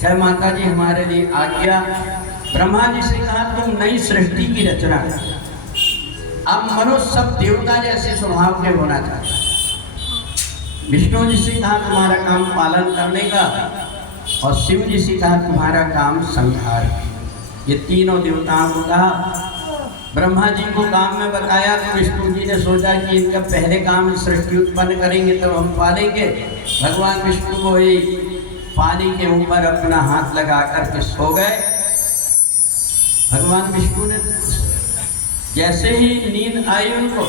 क्या माता जी हमारे लिए आज्ञा। ब्रह्मा जी से कहा तुम नई सृष्टि की रचना कर। अब मनुष्य सब देवता जैसे स्वभाव के होना चाहिए। विष्णु जी से कहा तुम्हारा काम पालन करने का, और शिव जी से कहा तुम्हारा काम संहार। ये तीनों देवताओं को कहा। ब्रह्मा जी को काम में बताया तो विष्णु जी ने सोचा कि इनका पहले काम सृष्टि उत्पन्न करेंगे तब हम पालेंगे। भगवान विष्णु को ही पानी के ऊपर अपना हाथ लगा करके सो गए। भगवान विष्णु ने जैसे ही नींद आई उनको,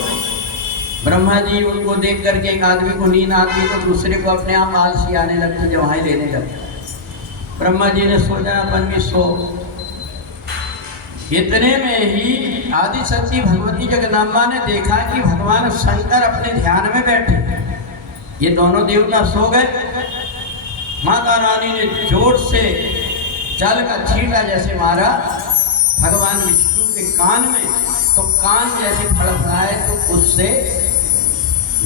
ब्रह्मा जी उनको देख करके, एक आदमी को नींद आती तो दूसरे को अपने आप आलसी आने लगती, जवाएं लेने लगते। ब्रह्मा जी ने सोचा अपन भी सो। इतने में ही आदि शक्ति भगवती जगदम्बा ने देखा कि भगवान शंकर अपने ध्यान में बैठे, ये दोनों देवता सो गए। माता रानी ने जोर से जल का छींटा जैसे मारा भगवान विष्णु के कान में, तो कान जैसे फड़फड़ाए तो उससे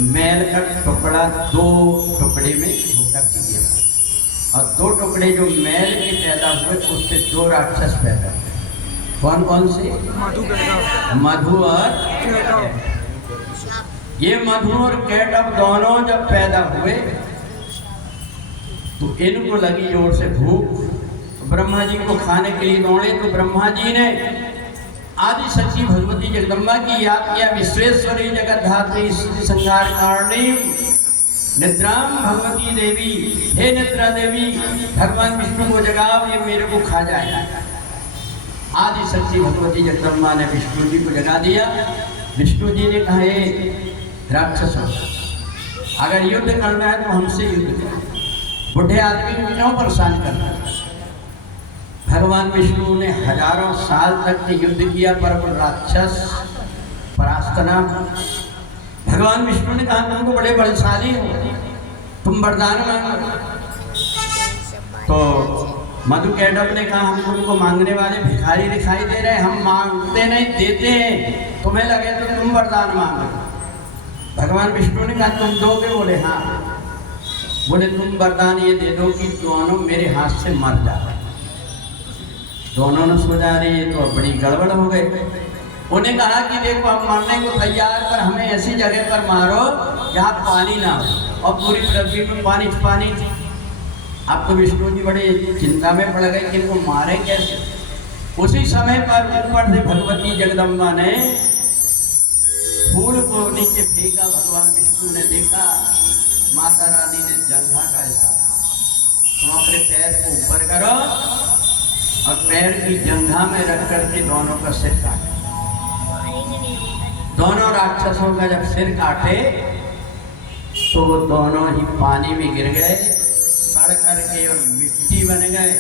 मैल का टुकड़ा 2 टुकड़े में होकर गिरा, और 2 टुकड़े जो मैल के पैदा हुए उससे 2 राक्षस पैदा हुए। कौन कौन से? मधु और ये मधु और केटव दोनों जब पैदा हुए तो इनको लगी जोर से भूख। ब्रह्मा जी को खाने के लिए दौड़े तो ब्रह्मा जी ने आदि शक्ति भगवती जगदम्बा की याद किया। विश्वेश्वरी जगत धात्री संहार कारणी निद्राम भगवती देवी, हे निद्रा देवी, भगवान विष्णु को जगाओ, ये मेरे को खा जाएगा। आदि शक्ति भगवती जगदम्बा ने विष्णु जी को जगा दिया। विष्णु जी ने कहा, हे राक्षसों, अगर युद्ध करना है तो हमसे युद्ध करो, बुढ़े आदमी को क्यों परेशान करना है? भगवान विष्णु ने हजारों साल तक युद्ध किया पर वो राक्षस परास्त ना। भगवान विष्णु ने कहा, तुम तो बड़े बलशाली हो, तुम वरदान मांगो। तो मधु कैटव ने कहा, हम तुमको मांगने वाले भिखारी दिखाई दे रहे हैं, हम मांगते नहीं देते हैं, तुम्हें लगे तो तुम वरदान मांगो। भगवान विष्णु ने कहा, तुम दोगे? बोले हाँ। बोले तुम वरदान ये दे दो कि दोनों मेरे हाथ से मर जाए। दोनों ने सोचा रही ये तो बड़ी गड़बड़ हो गई। उन्हें कहा कि देखो हम मरने को तैयार, पर हमें ऐसी जगह पर मारो जहाँ पानी ना हो और पूरी पृथ्वी में पानी थी। अब तो विष्णु जी बड़े चिंता में पड़ गए कि इनको मारे कैसे। उसी समय पर ऊपर से भगवती जगदम्बा ने फूल को नीचे फेंका। भगवान विष्णु ने देखा, माता रानी ने जंघा का इशारा, तुम अपने पैर को ऊपर करो, और पैर की जंघा में रख करके दोनों का सिर काटे। दोनों राक्षसों का जब सिर काटे तो वो दोनों ही पानी में गिर गए, सड़ करके और मिट्टी बन गए।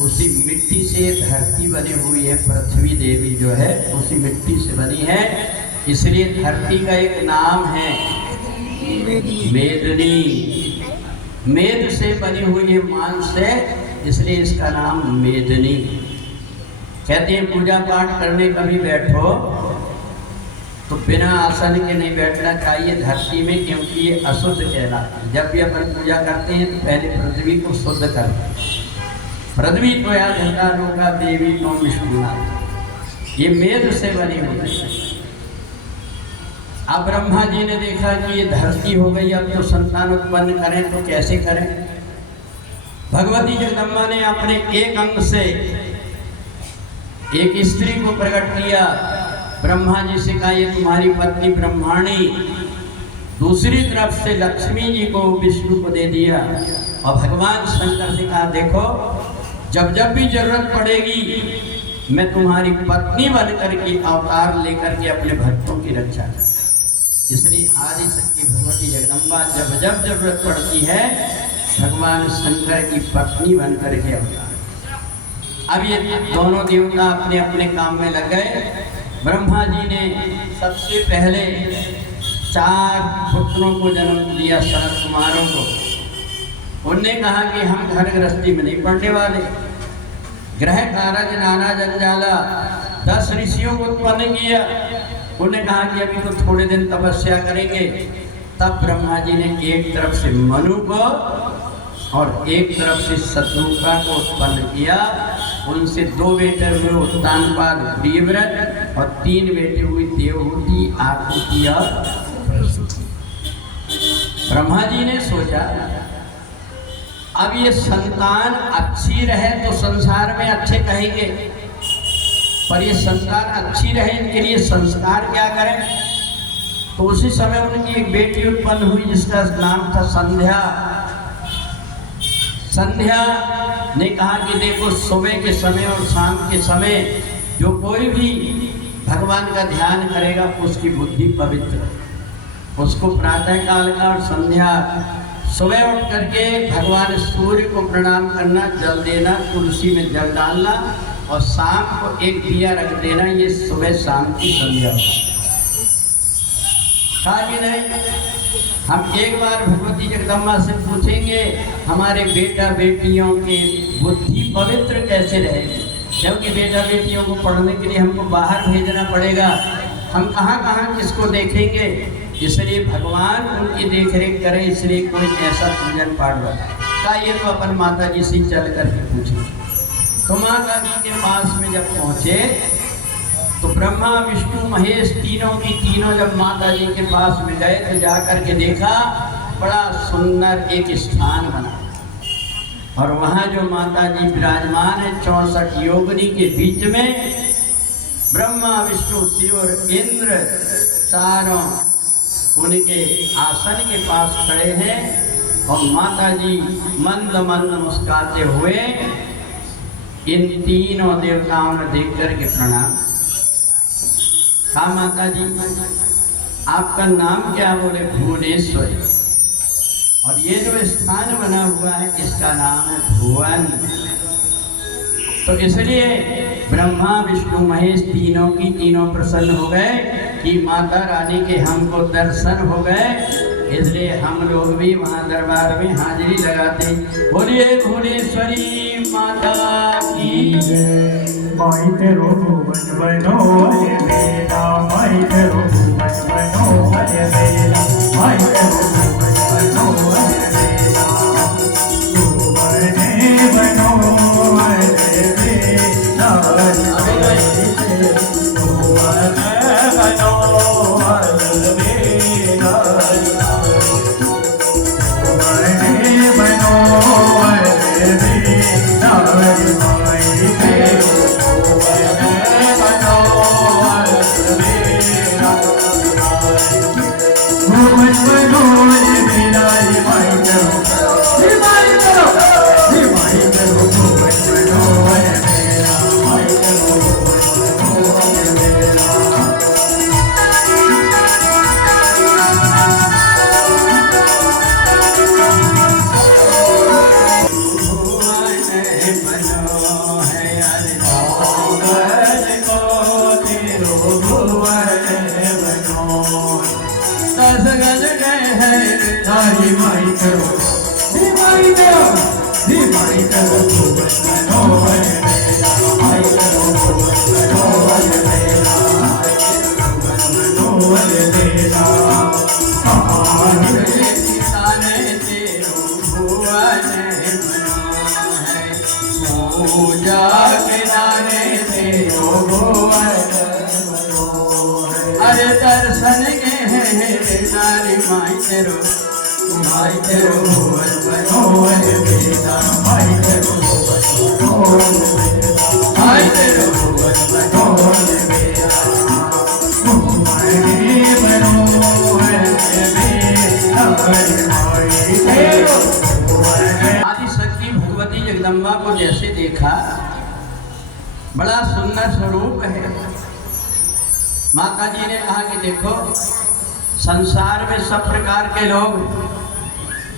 उसी मिट्टी से धरती बनी हुई है, पृथ्वी देवी जो है उसी मिट्टी से बनी है, इसलिए धरती का एक नाम है मेदिनी। मेद से बनी हुई है, मान से, इसलिए इसका नाम मेदिनी। कहते हैं पूजा पाठ करने कभी बैठो तो बिना आसन के नहीं बैठना चाहिए धरती में, क्योंकि ये अशुद्ध कहलाती है। जब भी अपन पूजा करते हैं तो पहले पृथ्वी को शुद्ध करते हैं। पृथ्वी तो या गंगा लोका देवी तो विष्णुना, ये मेद से बनी हुई है। अब ब्रह्मा जी ने देखा कि ये धरती हो गई, अब तो संतान उत्पन्न करें तो कैसे करें। भगवती जगदम्बा ने अपने एक अंग से एक स्त्री को प्रकट किया। ब्रह्मा जी से कहा, ये तुम्हारी पत्नी ब्रह्माणी। दूसरी तरफ से लक्ष्मी जी को विष्णु को दे दिया, और भगवान शंकर से कहा, देखो जब जब भी जरूरत पड़ेगी मैं तुम्हारी पत्नी बनकर के अवतार लेकर के अपने भक्तों की रक्षा करूंगा। इसलिए आदि शक्ति भगवती जगदम्बा जब जब जरूरत पड़ती है भगवान शंकर की पत्नी बनकर के अवतार। अब ये दोनों देवता अपने अपने काम में लग गए। ब्रह्मा जी ने सबसे पहले 4 पुत्रों को जन्म दिया, सनत कुमारों को। उनने कहा कि हम घर गृहस्थी में नहीं पड़ने वाले, ग्रह कारज नाना जंजाला, 10 ऋषियों को उत्पन्न किया। उन्होंने कहा कि अभी तो थोड़े दिन तपस्या करेंगे। तब ब्रह्मा जी ने एक तरफ से मनु को और एक तरफ से शत्रुघ्न को उत्पन्न किया। उनसे 2 बेटे हुए उत्तानपाद प्रियव्रत, और 3 बेटे हुए देवहूति, आकृति और ब्रह्मा जी ने सोचा अब ये संतान अच्छी रहे तो संसार में अच्छे कहेंगे, पर ये संतान अच्छी रहे इनके लिए संस्कार क्या करें। तो उसी समय उनकी एक बेटी उत्पन्न हुई जिसका नाम था संध्या। संध्या ने कहा कि देखो सुबह के समय और शाम के समय जो कोई भी भगवान का ध्यान करेगा उसकी बुद्धि पवित्र, उसको प्रातः काल का और संध्या सुबह उठ करके भगवान सूर्य को प्रणाम करना, जल देना, तुलसी में जल डालना और शाम को एक दिया रख देना, ये सुबह शाम की संध्या। कहा कि नहीं, हम एक बार भगवती जगदम्बा से पूछेंगे हमारे बेटा बेटियों की बुद्धि पवित्र कैसे रहेगी, क्योंकि बेटा बेटियों को पढ़ने के लिए हमको बाहर भेजना पड़ेगा, हम कहाँ कहाँ किसको देखेंगे, इसलिए भगवान उनकी देख रेख करें, इसलिए कोई ऐसा पूजन पाठ बताए। का ये तो अपन माता जी से चल करके पूछे। तो माता जी के पास में जब पहुँचे तो ब्रह्मा विष्णु महेश तीनों की तीनों जब माता जी के पास में गए तो जा करके देखा बड़ा सुंदर एक स्थान बना और वहाँ जो माता जी विराजमान है 64 योगिनी के बीच में ब्रह्मा विष्णु शिव और इंद्र चारों उनके आसन के पास खड़े हैं और माता जी मंद मंद मुस्कुराते हुए इन तीनों देवताओं ने देख करके प्रणाम। कहा माता जी आपका नाम क्या, बोले भुवनेश्वरी, और ये जो स्थान बना हुआ है इसका नाम है भुवन। तो इसलिए ब्रह्मा विष्णु महेश तीनों की तीनों प्रसन्न हो गए कि माता रानी के हमको दर्शन हो गए, इसलिए हम लोग भी वहाँ दरबार में हाजिरी लगाते। बोलिए भुवनेश्वरी माता की जय। माई तेरो भुवन बनो हरे मेरा, माई तेरो भुवन बनो हरे मेरा, माई तेरो भुवन बनो हरे मेरा, भुवन बनो हरे मेरा, भुवन बनो हरे मेरा, भुवन बनो हरे मेरा, माई तेरो अरे दर्शन के हैं नारी माई तेरो, माई तेरो भुवन बनो हरे मेरा, माई तेरो भुवन बनो हरे मेरा, माई तेरो भुवन बनो हरे मेरा, भुवन बनो हरे मेरा, माई तेरो भुवन। आदिशक्ति भगवती जगदम्बा को जैसे देखा बड़ा सुंदर स्वरूप है। माता जी ने कहा कि देखो संसार में सब प्रकार के लोग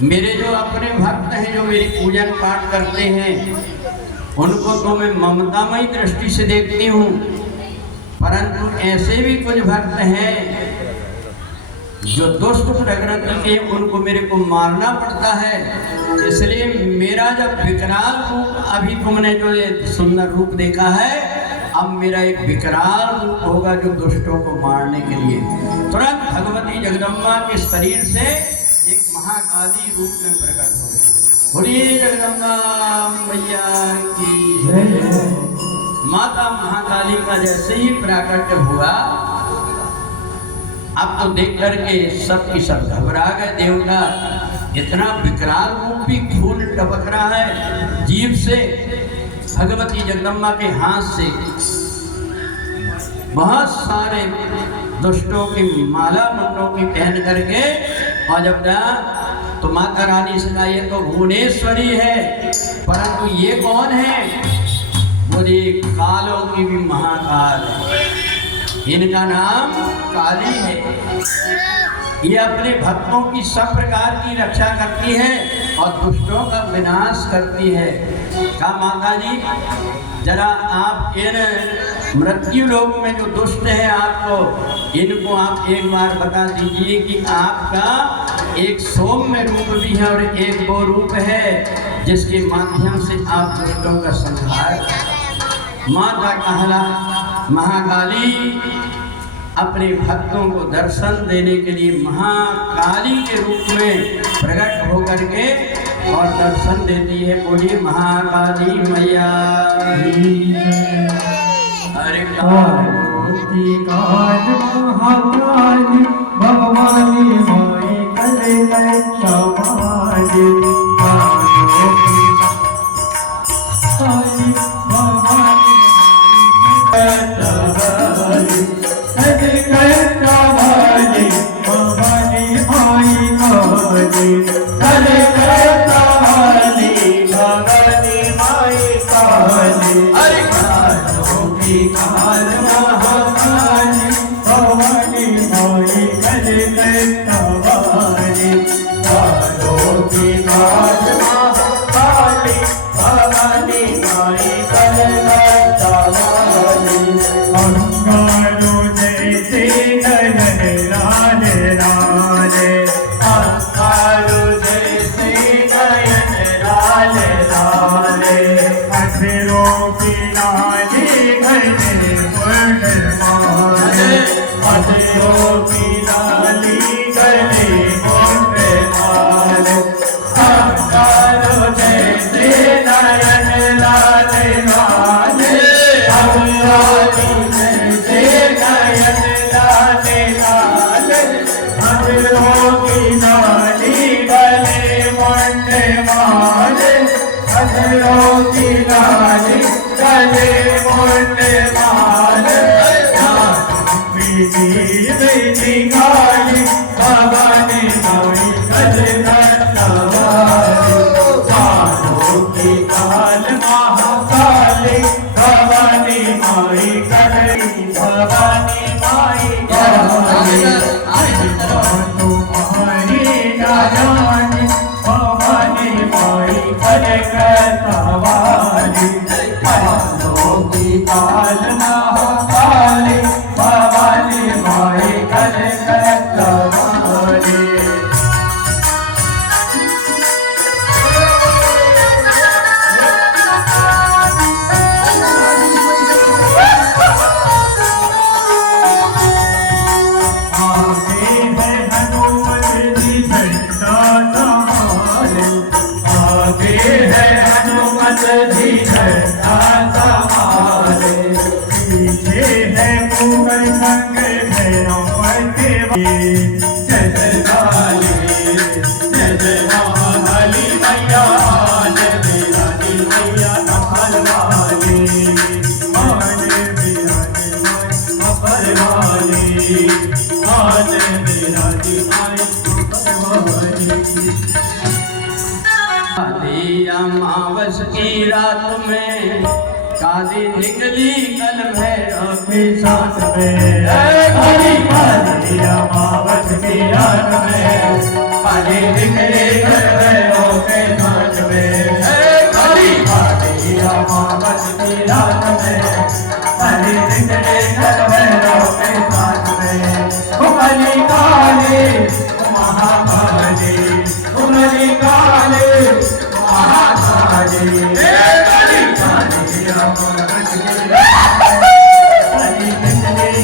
मेरे जो अपने भक्त हैं, जो मेरी पूजन पाठ करते हैं, उनको तो मैं ममतामयी दृष्टि से देखती हूँ, परंतु ऐसे भी कुछ भक्त हैं जो दुष्ट प्रकृति के, उनको मेरे को मारना पड़ता है। इसलिए मेरा जब विकराल रूप, अभी तुमने जो ये सुंदर रूप देखा है, अब मेरा एक विकराल रूप होगा जो दुष्टों को मारने के लिए। तुरंत भगवती जगदम्बा के शरीर से एक महाकाली रूप में प्रकट हो गई। बोलिए जगदम्बा मैया की जय। माता महाकाली का जैसे ही प्राकट्य हुआ, अब तो देख करके सब की सब घबरा गए। देवता इतना विकराल रूप भी, खून टपक रहा है जीभ से, भगवती जगदम्बा के हाथ से बहुत सारे दुष्टों की माला मुंडों की पहन करके, और जब तो माता रानी से कहा ये तो भुवनेश्वरी है, परंतु ये कौन है? बोले कालों की भी महाकाल है, इनका नाम काली है। ये अपने भक्तों की सब प्रकार की रक्षा करती है और दुष्टों का विनाश करती है। कहा माता जी जरा आप इन मृत्यु लोक में जो दुष्ट है आपको, इनको आप एक बार बता दीजिए कि आपका एक सौम्य रूप भी है और एक वो रूप है जिसके माध्यम से आप दुष्टों का संहार। माता कहला महाकाली अपने भक्तों को दर्शन देने के लिए महाकाली के रूप में प्रकट होकर के और दर्शन देती है। बोलिए महाकाली मैया हरे पार्वती काज महाकाली भवानी माई करे समाज। पार्वती काली भवानी अमावस की रात में काली निकली कल भैरव के साथ में। काली अमावस की रात में काली निकली कल भैरव के साथ में। काली अमावस की रात में काली निकली कल भैरव के साथ में। काली काली महाकाली काली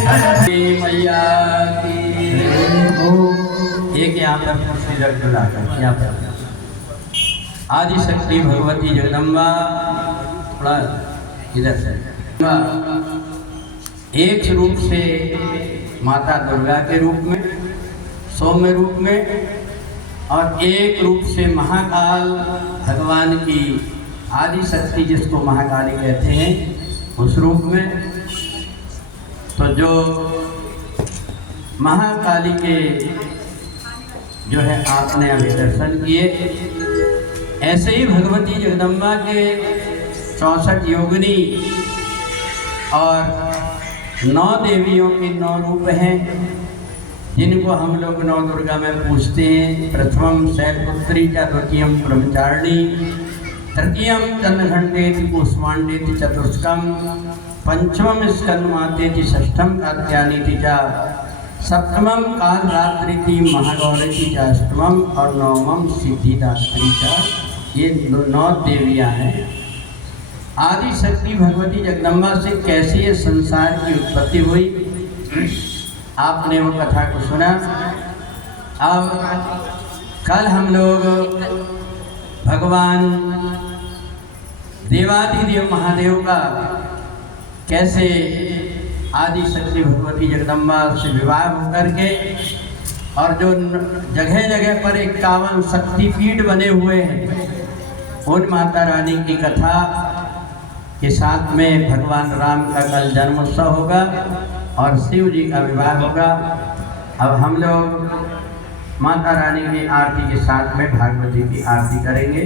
काली मैया की एक यहाँ पर यहाँ पर आदि शक्ति भगवती जगदम्बा, थोड़ा इधर से एक रूप से माता दुर्गा के रूप में, सौम्य रूप में, और एक रूप से महाकाल भगवान की आदि शक्ति जिसको महाकाली कहते हैं उस रूप में। तो जो महाकाली के जो है आपने अभी दर्शन किए, ऐसे ही भगवती जगदम्बा के 64 योगिनी और 9 देवियों के 9 रूप हैं, जिनको हम लोग 9 दुर्गा में पूछते हैं। प्रथमम शैलपुत्री च, द्वितीयम ब्रह्मचारिणी, तृतीयम चंद्रघंटेति कूष्मांडेति, चतुर्थकम पंचमम स्कंदमातेति, षष्ठम कात्यायनीति च, सप्तमम कालरात्रिति महागौरीति च, अष्टमम और नवमम सिद्धिदात्री च। ये 9 देवियां हैं। आदि शक्ति भगवती जगदम्बा से कैसे ये संसार की उत्पत्ति हुई, आपने वो कथा को सुना। अब कल हम लोग भगवान देवाधिदेव महादेव का कैसे आदि शक्ति भगवती जगदम्बा से विवाह होकर के, और जो जगह जगह पर 51 शक्तिपीठ बने हुए हैं, उन माता रानी की कथा के साथ में भगवान राम का कल जन्मोत्सव होगा और शिव जी का विवाह होगा। अब हम लोग माता रानी की आरती के साथ में भागवती की आरती करेंगे।